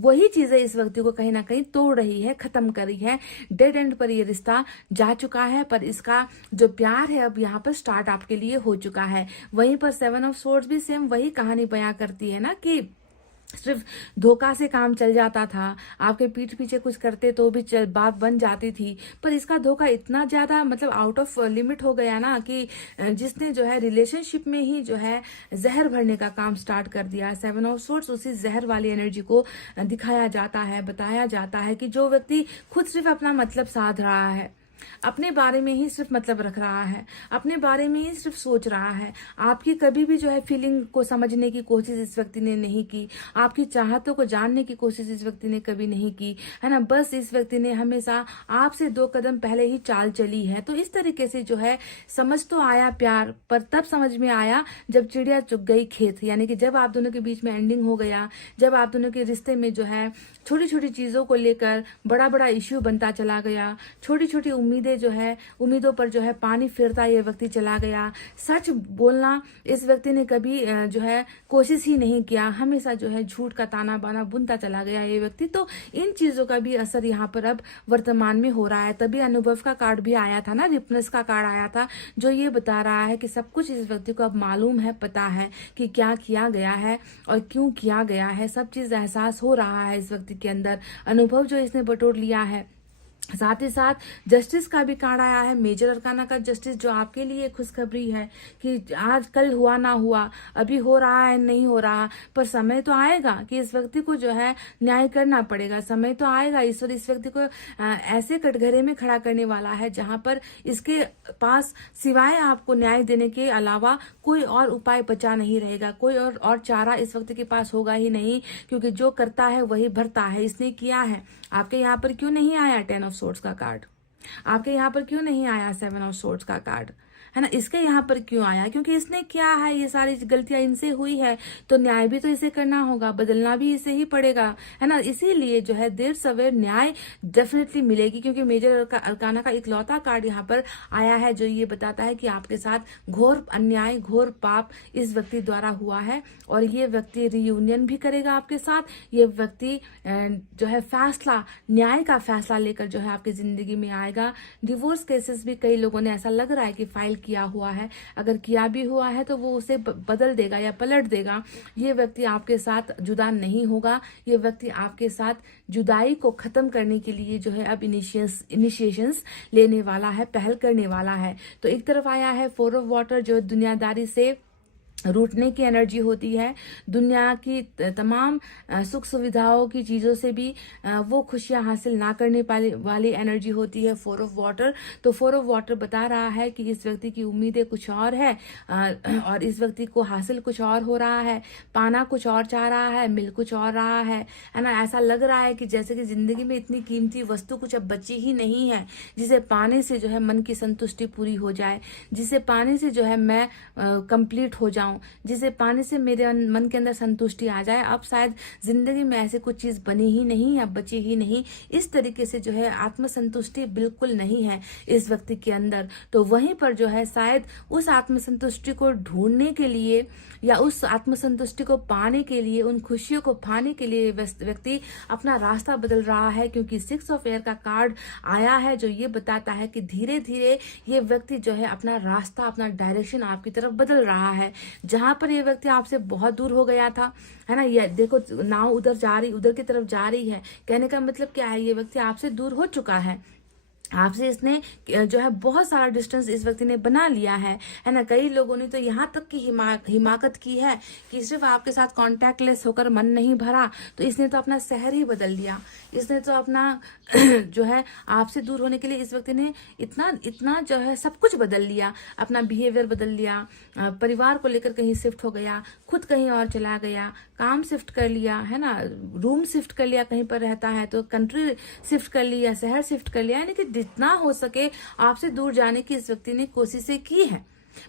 वही चीजें इस व्यक्ति को कहीं ना कहीं तोड़ रही है, खत्म कर रही है। डेड एंड पर ये रिश्ता जा चुका है, पर इसका जो प्यार है अब यहाँ पर स्टार्ट आपके लिए हो चुका है। वहीं पर 7 ऑफ सोर्ड्स भी सेम वही कहानी बयां करती है ना कि सिर्फ धोखा से काम चल जाता था, आपके पीठ पीछे कुछ करते तो भी बात बन जाती थी, पर इसका धोखा इतना ज्यादा मतलब आउट ऑफ लिमिट हो गया ना कि जिसने जो है रिलेशनशिप में ही जो है जहर भरने का काम स्टार्ट कर दिया। 7 ऑफ सोर्ड्स उसी जहर वाली एनर्जी को दिखाया जाता है, बताया जाता है कि जो व्यक्ति खुद सिर्फ अपना मतलब साध रहा है, अपने बारे में ही सिर्फ मतलब रख रहा है, अपने बारे में ही सिर्फ सोच रहा है, आपकी कभी भी जो है फीलिंग को समझने की कोशिश इस व्यक्ति ने नहीं की, आपकी चाहतों को जानने की कोशिश इस व्यक्ति ने कभी नहीं की, है ना। बस इस व्यक्ति ने हमेशा आपसे 2 कदम पहले ही चाल चली है। तो इस तरीके से जो है समझ तो आया प्यार, पर तब समझ में आया जब चिड़िया चुग गई खेत, यानी कि जब आप दोनों के बीच में एंडिंग हो गया, जब आप दोनों के रिश्ते में जो है छोटी छोटी चीजों को लेकर बड़ा बड़ा इश्यू बनता चला गया, छोटी छोटी उम्मीदें जो है, उम्मीदों पर जो है पानी फिरता ये व्यक्ति चला गया। सच बोलना इस व्यक्ति ने कभी जो है कोशिश ही नहीं किया, हमेशा जो है झूठ का ताना बाना बुनता चला गया ये व्यक्ति। तो इन चीजों का भी असर यहाँ पर अब वर्तमान में हो रहा है। तभी अनुभव का कार्ड भी आया था ना, रिपनेस का कार्ड आया था, जो ये बता रहा है कि सब कुछ इस व्यक्ति को अब मालूम है, पता है कि क्या किया गया है और क्यों किया गया है। सब चीज एहसास हो रहा है इस व्यक्ति के अंदर, अनुभव जो इसने बटोर लिया है। साथ ही साथ जस्टिस का भी कार्ड आया है, मेजर अरकाना का जस्टिस, जो आपके लिए खुशखबरी है कि आज कल हुआ ना हुआ, अभी हो रहा है नहीं हो रहा, पर समय तो आएगा कि इस व्यक्ति को जो है न्याय करना पड़ेगा। समय तो आएगा, ईश्वर इस व्यक्ति को ऐसे कटघरे में खड़ा करने वाला है जहां पर इसके पास सिवाय आपको न्याय देने के अलावा कोई और उपाय बचा नहीं रहेगा, कोई और चारा इस व्यक्ति के पास होगा ही नहीं, क्योंकि जो करता है वही भरता है। इसने किया है। आपके यहाँ पर क्यों नहीं आया 10 ऑफ सोर्ड्स का कार्ड? आपके यहाँ पर क्यों नहीं आया 7 ऑफ सोर्ड्स का कार्ड, है ना? इसके यहाँ पर क्यों आया? क्योंकि इसने क्या है, ये सारी गलतियां इनसे हुई है, तो न्याय भी तो इसे करना होगा, बदलना भी इसे ही पड़ेगा, है ना। इसीलिए जो है देर सवेर न्याय डेफिनेटली मिलेगी, क्योंकि मेजर अरकाना का इकलौता कार्ड यहाँ पर आया है जो ये बताता है कि आपके साथ घोर अन्याय, घोर पाप इस व्यक्ति द्वारा हुआ है, और ये व्यक्ति रियूनियन भी करेगा आपके साथ। ये व्यक्ति जो है फैसला, न्याय का फैसला लेकर जो है आपकी जिंदगी में आएगा। डिवोर्स केसेस भी कई लोगों ने ऐसा लग रहा है कि फाइल किया हुआ है, अगर किया भी हुआ है तो वो उसे बदल देगा या पलट देगा। ये व्यक्ति आपके साथ जुदा नहीं होगा, ये व्यक्ति आपके साथ जुदाई को खत्म करने के लिए जो है अब इनिशिएशंस लेने वाला है, पहल करने वाला है। तो एक तरफ आया है 4 ऑफ वाटर, जो दुनियादारी से रूठने की एनर्जी होती है, दुनिया की तमाम सुख सुविधाओं की चीजों से भी वो खुशियां हासिल ना करने वाली एनर्जी होती है 4 ऑफ वाटर। तो 4 ऑफ वाटर बता रहा है कि इस व्यक्ति की उम्मीदें कुछ और है, और इस व्यक्ति को हासिल कुछ और हो रहा है, पाना कुछ और चाह रहा है, मिल कुछ और रहा है ना। ऐसा लग रहा है कि जैसे कि जिंदगी में इतनी कीमती वस्तु कुछ अब बची ही नहीं है, जिसे पाने से जो है मन की संतुष्टि पूरी हो जाए, जिसे पाने से जो है मैं कंप्लीट हो जाऊं, जिसे पाने से मेरे मन के अंदर संतुष्टि आ जाए। अब शायद जिंदगी में ऐसे कुछ चीज बनी ही नहीं या बची ही नहीं, इस तरीके से जो है आत्मसंतुष्टि बिल्कुल नहीं है इस व्यक्ति के अंदर। तो वहीं पर जो है शायद उस आत्मसंतुष्टि को ढूंढने के लिए या उस आत्मसंतुष्टि को पाने के लिए, उन खुशियों को पाने के लिए व्यक्ति अपना रास्ता बदल रहा है, क्योंकि 6 ऑफ एयर का कार्ड आया है जो ये बताता है कि धीरे धीरे ये व्यक्ति जो है अपना रास्ता, अपना डायरेक्शन आपकी तरफ बदल रहा है। जहां पर ये व्यक्ति आपसे बहुत दूर हो गया था, है ना, ये देखो नाव उधर जा रही, उधर की तरफ जा रही है। कहने का मतलब क्या है, ये व्यक्ति आपसे दूर हो चुका है, आपसे इसने जो है बहुत सारा डिस्टेंस इस व्यक्ति ने बना लिया है ना। कई लोगों ने तो यहाँ तक की हिमाकत की है कि सिर्फ आपके साथ कॉन्टैक्टलेस होकर मन नहीं भरा, तो इसने तो अपना शहर ही बदल दिया, इसने तो अपना जो है आपसे दूर होने के लिए इस व्यक्ति ने इतना जो है सब कुछ बदल लिया, अपना बिहेवियर बदल लिया, परिवार को लेकर कहीं शिफ्ट हो गया, खुद कहीं और चला गया, काम शिफ्ट कर लिया, है ना, रूम शिफ्ट कर लिया, कहीं पर रहता है तो कंट्री शिफ्ट कर लिया, शहर शिफ्ट कर लिया, यानी कि जितना हो सके आपसे दूर जाने की इस व्यक्ति ने कोशिशें की है।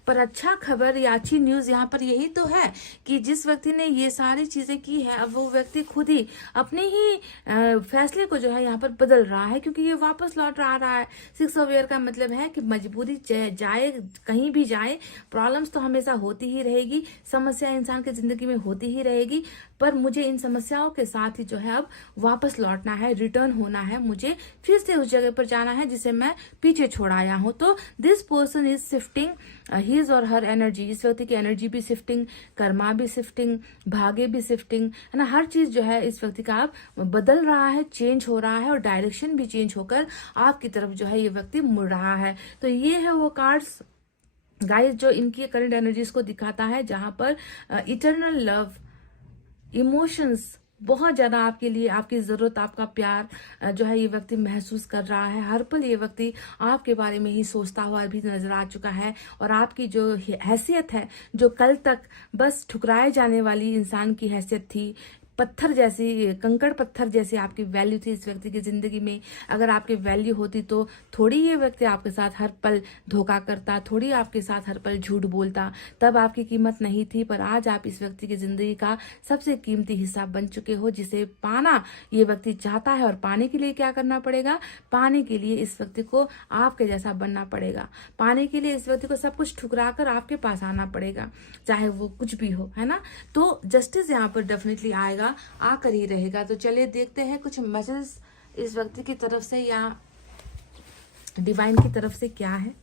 पर अच्छा खबर या अच्छी न्यूज यहाँ पर यही तो है कि जिस व्यक्ति ने ये सारी चीजें की है, अब वो व्यक्ति खुद ही अपने ही फैसले को जो है यहाँ पर बदल रहा है, क्योंकि ये वापस लौट रहा है। 6 ऑफ ईयर का मतलब है कि मजबूरी जाए कहीं भी जाए, प्रॉब्लम्स तो हमेशा होती ही रहेगी, समस्या इंसान की जिंदगी में होती ही रहेगी, पर मुझे इन समस्याओं के साथ ही जो है अब वापस लौटना है, रिटर्न होना है, मुझे फिर से उस जगह पर जाना है जिसे मैं पीछे छोड़ आया हूं। तो this person is shifting his और हर एनर्जी। इस व्यक्ति की एनर्जी भी शिफ्टिंग, कर्मा भी शिफ्टिंग, भाग्य भी शिफ्टिंग, है ना। हर चीज जो है इस व्यक्ति का अब बदल रहा है, चेंज हो रहा है, और डायरेक्शन भी चेंज होकर आपकी तरफ जो है ये व्यक्ति मुड़ रहा है। तो ये है वो कार्ड्स गाइस जो इनकी करंट एनर्जीज को दिखाता है, जहां पर इटर्नल लव, इमोशंस बहुत ज्यादा आपके लिए, आपकी जरूरत, आपका प्यार जो है ये व्यक्ति महसूस कर रहा है। हर पल ये व्यक्ति आपके बारे में ही सोचता हुआ भी नजर आ चुका है, और आपकी जो हैसियत है, जो कल तक बस ठुकराए जाने वाली इंसान की हैसियत थी, पत्थर जैसी, कंकड़ पत्थर जैसी आपकी वैल्यू थी इस व्यक्ति की जिंदगी में, अगर आपकी वैल्यू होती तो थोड़ी ये व्यक्ति आपके साथ हर पल धोखा करता, थोड़ी आपके साथ हर पल झूठ बोलता, तब आपकी कीमत नहीं थी। पर आज आप इस व्यक्ति की जिंदगी का सबसे कीमती हिस्सा बन चुके हो, जिसे पाना ये व्यक्ति चाहता है। और पाने के लिए क्या करना पड़ेगा? पाने के लिए इस व्यक्ति को आपके जैसा बनना पड़ेगा, पाने के लिए इस व्यक्ति को सब कुछ ठुकरा कर आपके पास आना पड़ेगा, चाहे वो कुछ भी हो, है ना। तो जस्टिस यहाँ पर डेफिनेटली आएगा, आकर ही रहेगा। तो चलिए देखते हैं कुछ मैसेज इस व्यक्ति की तरफ से या डिवाइन की तरफ से क्या है।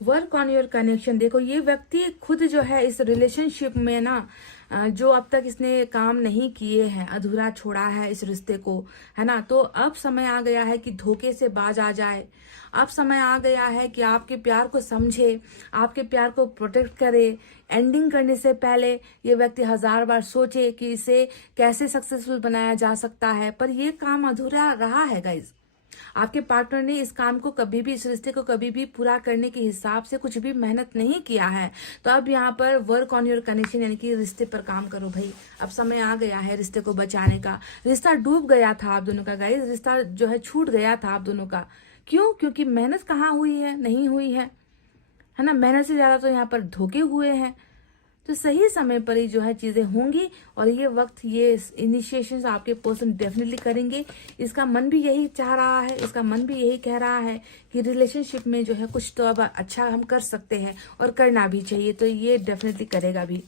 Work on your connection. देखो ये व्यक्ति खुद जो है इस रिलेशनशिप में ना, जो अब तक इसने काम नहीं किए हैं, अधूरा छोड़ा है इस रिश्ते को, है ना, तो अब समय आ गया है कि धोखे से बाज आ जाए। अब समय आ गया है कि आपके प्यार को समझे, आपके प्यार को प्रोटेक्ट करे। एंडिंग करने से पहले ये व्यक्ति 1000 बार सोचे कि इसे कैसे सक्सेसफुल बनाया जा सकता है, पर ये काम अधूरा रहा है गाइज। आपके पार्टनर ने इस काम को कभी भी, इस रिश्ते को कभी भी पूरा करने के हिसाब से कुछ भी मेहनत नहीं किया है। तो अब यहाँ पर वर्क ऑन योर कनेक्शन, यानी कि रिश्ते पर काम करो भाई। अब समय आ गया है रिश्ते को बचाने का। रिश्ता डूब गया था आप दोनों का गाइस, रिश्ता जो है छूट गया था आप दोनों का। क्यों? क्योंकि मेहनत कहाँ हुई है? नहीं हुई है ना। मेहनत से ज्यादा तो यहाँ पर धोखे हुए हैं। तो सही समय पर ही जो है चीजें होंगी, और ये वक्त, ये इनिशिएशंस आपके पर्सन डेफिनेटली करेंगे। इसका मन भी यही चाह रहा है, इसका मन भी यही कह रहा है कि रिलेशनशिप में जो है कुछ तो अब अच्छा हम कर सकते हैं, और करना भी चाहिए। तो ये डेफिनेटली करेगा भी।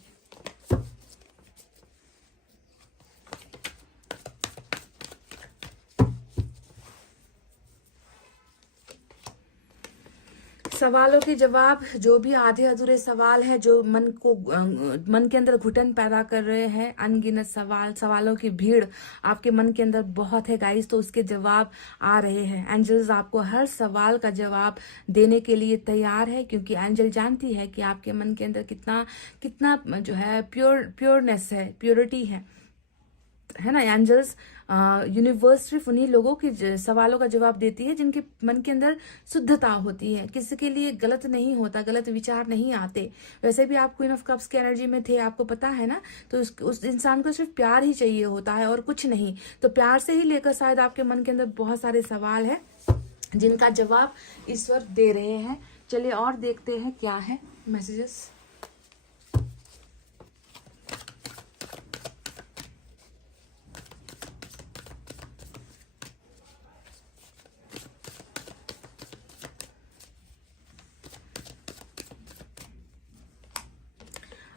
सवालों के जवाब, जो भी आधे अधूरे सवाल है, जो मन के अंदर घुटन पैदा कर रहे हैं, अनगिनत सवालों की भीड़ आपके मन के अंदर बहुत है गाइस, तो उसके जवाब आ रहे हैं। एंजल्स आपको हर सवाल का जवाब देने के लिए तैयार है, क्योंकि एंजल जानती है कि आपके मन के अंदर कितना जो है प्योरनेस है, प्योरिटी है ना। एंजल्स यूनिवर्स सिर्फ उन्हीं लोगों के सवालों का जवाब देती है जिनके मन के अंदर शुद्धता होती है। किसी के लिए गलत नहीं होता, गलत विचार नहीं आते। वैसे भी आप क्वीन ऑफ कप्स की एनर्जी में थे, आपको पता है ना। तो उस इंसान को सिर्फ प्यार ही चाहिए होता है और कुछ नहीं। तो प्यार से ही लेकर शायद आपके मन के अंदर बहुत सारे सवाल है जिनका जवाब ईश्वर दे रहे हैं। चलिए और देखते हैं क्या है messages.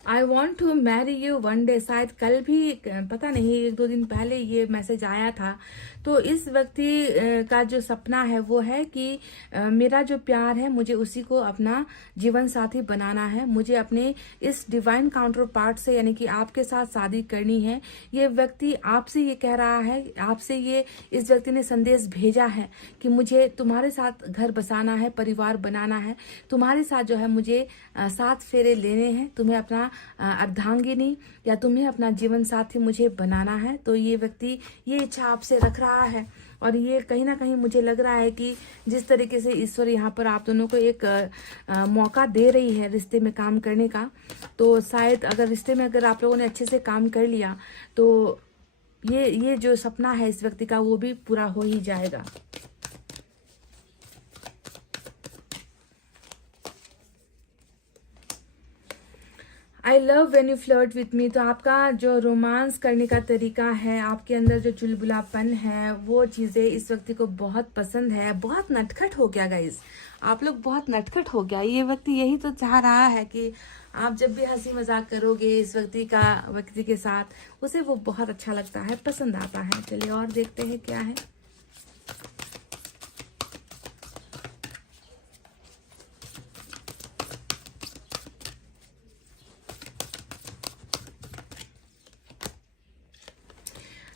I want to marry you one day. शायद कल भी, पता नहीं, 1-2 दिन पहले ये मैसेज आया था। तो इस व्यक्ति का जो सपना है वो है कि मेरा जो प्यार है, मुझे उसी को अपना जीवन साथी बनाना है। मुझे अपने इस डिवाइन काउंटर पार्ट से, यानी कि आपके साथ शादी करनी है। ये व्यक्ति आपसे ये कह रहा है, आपसे ये इस व्यक्ति ने संदेश भेजा है कि मुझे तुम्हारे साथ घर बसाना है, परिवार बनाना है, तुम्हारे साथ जो है मुझे 7 फेरे लेने हैं, तुम्हें अपना अर्धांगिनी या तुम्हें अपना जीवन साथी मुझे बनाना है। तो ये व्यक्ति ये इच्छा आपसे रख रहा है, और ये कहीं ना कहीं मुझे लग रहा है कि जिस तरीके से ईश्वर यहाँ पर आप दोनों को एक मौका दे रही है रिश्ते में काम करने का, तो शायद अगर रिश्ते में अगर आप लोगों ने अच्छे से काम कर लिया तो ये जो सपना है इस व्यक्ति का वो भी पूरा हो ही जाएगा। I love when you flirt with me, तो आपका जो रोमांस करने का तरीका है, आपके अंदर जो चुलबुलापन है, वो चीज़ें इस व्यक्ति को बहुत पसंद है। बहुत नटखट हो गया गाइस, आप लोग बहुत नटखट हो गया। ये व्यक्ति यही तो चाह रहा है कि आप जब भी हंसी मजाक करोगे इस व्यक्ति के साथ, उसे वो बहुत अच्छा लगता है, पसंद आता है। चलिए और देखते हैं क्या है।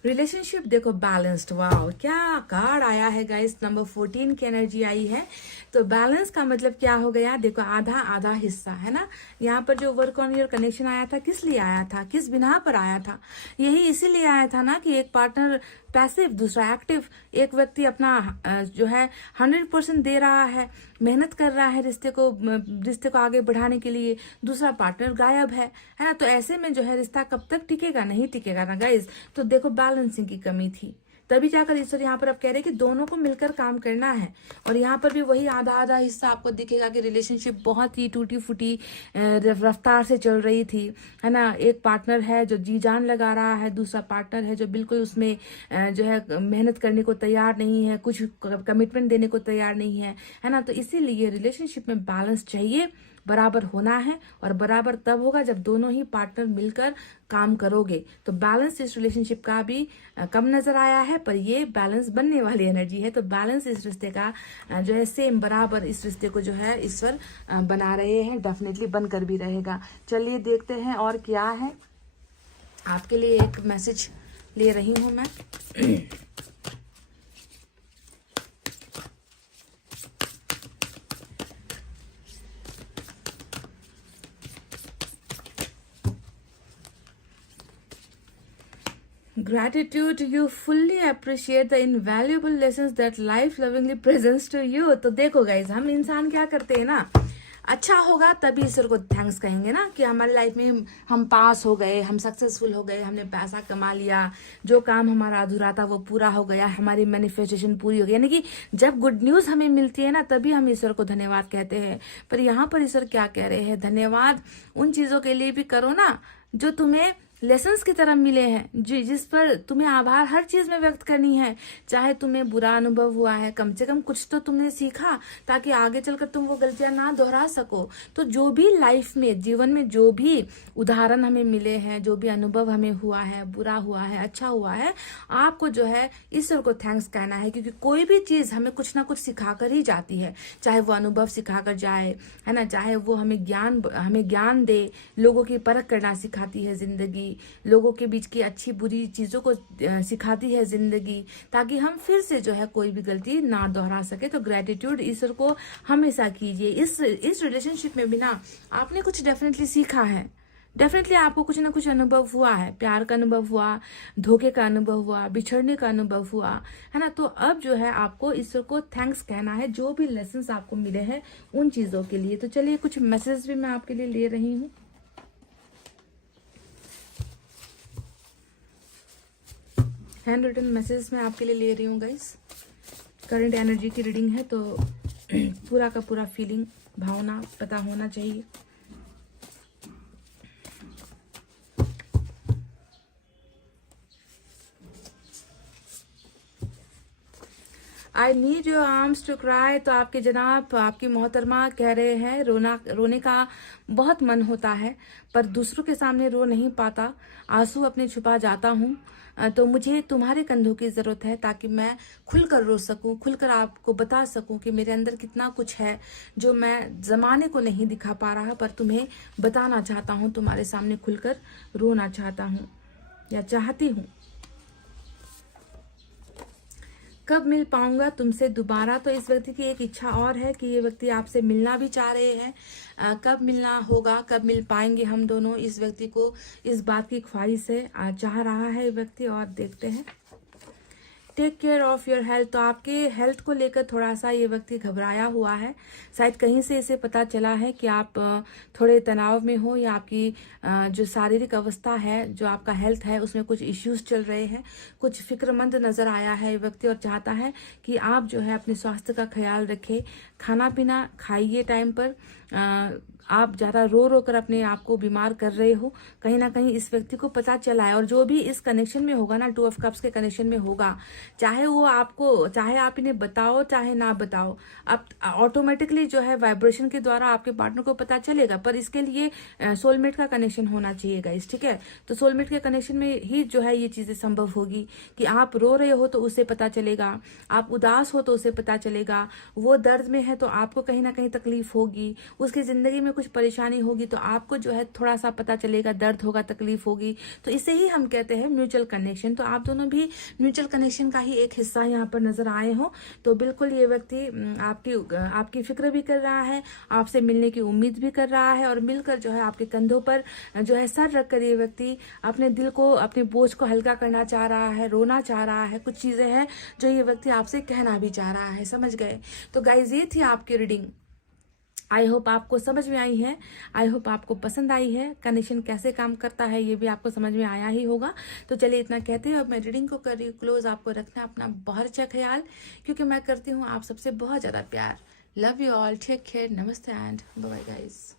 रिलेशनशिप देखो बैलेंस्ड, वाह क्या कार्ड आया है गाइस, नंबर 14 की एनर्जी आई है। तो बैलेंस का मतलब क्या हो गया, देखो आधा आधा हिस्सा है ना। यहाँ पर जो वर्क ऑन योर कनेक्शन आया था, किस लिए आया था, किस बिना पर आया था, यही इसीलिए आया था ना कि एक पार्टनर पैसिव, दूसरा एक्टिव। एक व्यक्ति अपना जो है 100% दे रहा है, मेहनत कर रहा है रिश्ते को आगे बढ़ाने के लिए, दूसरा पार्टनर गायब है ना। तो ऐसे में जो है रिश्ता कब तक टिकेगा, नहीं टिकेगा ना गाइस। तो देखो बैलेंसिंग की कमी थी, तभी जाकर ईश्वर यहाँ पर अब कह रहे हैं कि दोनों को मिलकर काम करना है। और यहाँ पर भी वही आधा आधा हिस्सा आपको दिखेगा कि रिलेशनशिप बहुत ही टूटी फूटी रफ्तार से चल रही थी, है ना। एक पार्टनर है जो जी जान लगा रहा है, दूसरा पार्टनर है जो बिल्कुल उसमें जो है मेहनत करने को तैयार नहीं है, कुछ कमिटमेंट देने को तैयार नहीं है ना। तो इसीलिए रिलेशनशिप में बैलेंस चाहिए, बराबर होना है। और बराबर तब होगा जब दोनों ही पार्टनर मिलकर काम करोगे। तो बैलेंस इस रिलेशनशिप का भी कम नजर आया है, पर ये बैलेंस बनने वाली एनर्जी है। तो बैलेंस इस रिश्ते का जो है सेम बराबर इस रिश्ते को जो है ईश्वर बना रहे हैं, डेफिनेटली बनकर भी रहेगा। चलिए देखते हैं और क्या है। आपके लिए एक मैसेज ले रही हूं मैं। Gratitude, you fully appreciate the invaluable lessons that life lovingly presents to you। तो देखो गाइज, हम इंसान क्या करते हैं ना, अच्छा होगा तभी ईश्वर को थैंक्स कहेंगे ना, कि हमारी लाइफ में हम पास हो गए, हम सक्सेसफुल हो गए, हमने पैसा कमा लिया, जो काम हमारा अधूरा था वो पूरा हो गया, हमारी मैनिफेस्टेशन पूरी हो गई। यानी कि जब गुड न्यूज हमें मिलती है ना, तभी हम ईश्वर को धन्यवाद कहते हैं। पर यहाँ पर ईश्वर क्या कह रहे हैं, धन्यवाद उन चीजों के लिए भी करो ना जो तुम्हें लेसन्स की तरह मिले हैं, जिस पर तुम्हें आभार हर चीज में व्यक्त करनी है। चाहे तुम्हें बुरा अनुभव हुआ है, कम से कम कुछ तो तुमने सीखा, ताकि आगे चलकर तुम वो गलतियां ना दोहरा सको। तो जो भी लाइफ में, जीवन में जो भी उदाहरण हमें मिले हैं, जो भी अनुभव हमें हुआ है, बुरा हुआ है, अच्छा हुआ है, आपको जो है ईश्वर को थैंक्स कहना है। क्योंकि कोई भी चीज हमें कुछ ना कुछ सिखाकर ही जाती है, चाहे वो अनुभव सिखाकर जाए, है ना, चाहे वो हमें ज्ञान दे, लोगों की परख करना सिखाती है जिंदगी, लोगों के बीच की अच्छी बुरी चीजों को सिखाती है जिंदगी, ताकि हम फिर से जो है कोई भी गलती ना दोहरा सके। तो ग्रेटिट्यूड ईश्वर को हमेशा कीजिए। इस रिलेशनशिप में भी ना आपने कुछ डेफिनेटली सीखा है, डेफिनेटली आपको कुछ ना कुछ अनुभव हुआ है, प्यार का अनुभव हुआ, धोखे का अनुभव हुआ, बिछड़ने का अनुभव हुआ, है ना। तो अब जो है आपको ईश्वर को थैंक्स कहना है, जो भी लेसन्स आपको मिले हैं उन चीजों के लिए। तो चलिए कुछ मैसेज भी मैं आपके लिए ले रही हूँ। हैंड रिटन मैसेज मैं आपके लिए ले रही हूँ गाइस। करंट एनर्जी की रीडिंग है, तो पूरा का पूरा फीलिंग, भावना पता होना चाहिए। I need your arms to cry, तो आपके जनाब, आपकी मोहतरमा कह रहे हैं रोने का बहुत मन होता है, पर दूसरों के सामने रो नहीं पाता, आंसू अपने छुपा जाता हूँ। तो मुझे तुम्हारे कंधों की जरूरत है, ताकि मैं खुलकर रो सकूं, खुलकर आपको बता सकूं कि मेरे अंदर कितना कुछ है जो मैं जमाने को नहीं दिखा पा रहा, पर तुम्हें बताना चाहता हूं, तुम्हारे सामने खुलकर रोना चाहता हूं या चाहती हूं। कब मिल पाऊंगा तुमसे दोबारा, तो इस व्यक्ति की एक इच्छा और है कि ये व्यक्ति आपसे मिलना भी चाह रहे हैं। कब मिलना होगा, कब मिल पाएंगे हम दोनों, इस व्यक्ति को इस बात की ख्वाहिश है, चाह रहा है व्यक्ति। और देखते हैं take care of your health. तो आपके हेल्थ को लेकर थोड़ा सा ये व्यक्ति घबराया हुआ है। शायद कहीं से इसे पता चला है कि आप थोड़े तनाव में हो, या आपकी जो शारीरिक अवस्था है, जो आपका हेल्थ है, उसमें कुछ इश्यूज चल रहे हैं। कुछ फिक्रमंद नजर आया है ये व्यक्ति, और चाहता है कि आप जो है अपने स्वास्थ्य का ख्याल रखें, खाना पीना खाइए टाइम पर। आप ज़्यादा रो कर अपने आप को बीमार कर रहे हो, कहीं ना कहीं इस व्यक्ति को पता चला है। और जो भी इस कनेक्शन में होगा ना, 2 ऑफ कप्स के कनेक्शन में होगा, चाहे वो आपको, चाहे आप इन्हें बताओ चाहे ना बताओ, अब ऑटोमेटिकली जो है वाइब्रेशन के द्वारा आपके पार्टनर को पता चलेगा। पर इसके लिए सोलमेट का कनेक्शन होना चाहिए गाइस, ठीक है। तो सोलमेट के कनेक्शन में ही जो है ये चीजें संभव होगी कि आप रो रहे हो तो उसे पता चलेगा, आप उदास हो तो उसे पता चलेगा, वो दर्द में है तो आपको कहीं ना कहीं तकलीफ होगी, उसकी जिंदगी में कुछ परेशानी होगी तो आपको जो है थोड़ा सा पता चलेगा, दर्द होगा, तकलीफ होगी। तो इसे ही हम कहते हैं म्यूचुअल कनेक्शन। तो आप दोनों भी म्यूचुअल कनेक्शन का ही एक हिस्सा यहाँ पर नजर आए हो। तो बिल्कुल ये व्यक्ति आपकी फिक्र भी कर रहा है, आपसे मिलने की उम्मीद भी कर रहा है, और मिलकर जो है आपके कंधों पर जो है सर रखकर ये व्यक्ति अपने दिल को, अपने बोझ को हल्का करना चाह रहा है, रोना चाह रहा है। कुछ चीजें हैं जो ये व्यक्ति आपसे कहना भी चाह रहा है, समझ गए। तो गाइज ये थी आपकी रीडिंग। आई होप आपको समझ में आई है, आई होप आपको पसंद आई है। कनेक्शन कैसे काम करता है ये भी आपको समझ में आया ही होगा। तो चलिए इतना कहते हैं, अब मैं रीडिंग को कर रही हूँ क्लोज। आपको रखना अपना बहुत अच्छा ख्याल, क्योंकि मैं करती हूँ आप सबसे बहुत ज़्यादा प्यार। Love you all, take care, नमस्ते एंड बाय बाय गाइस।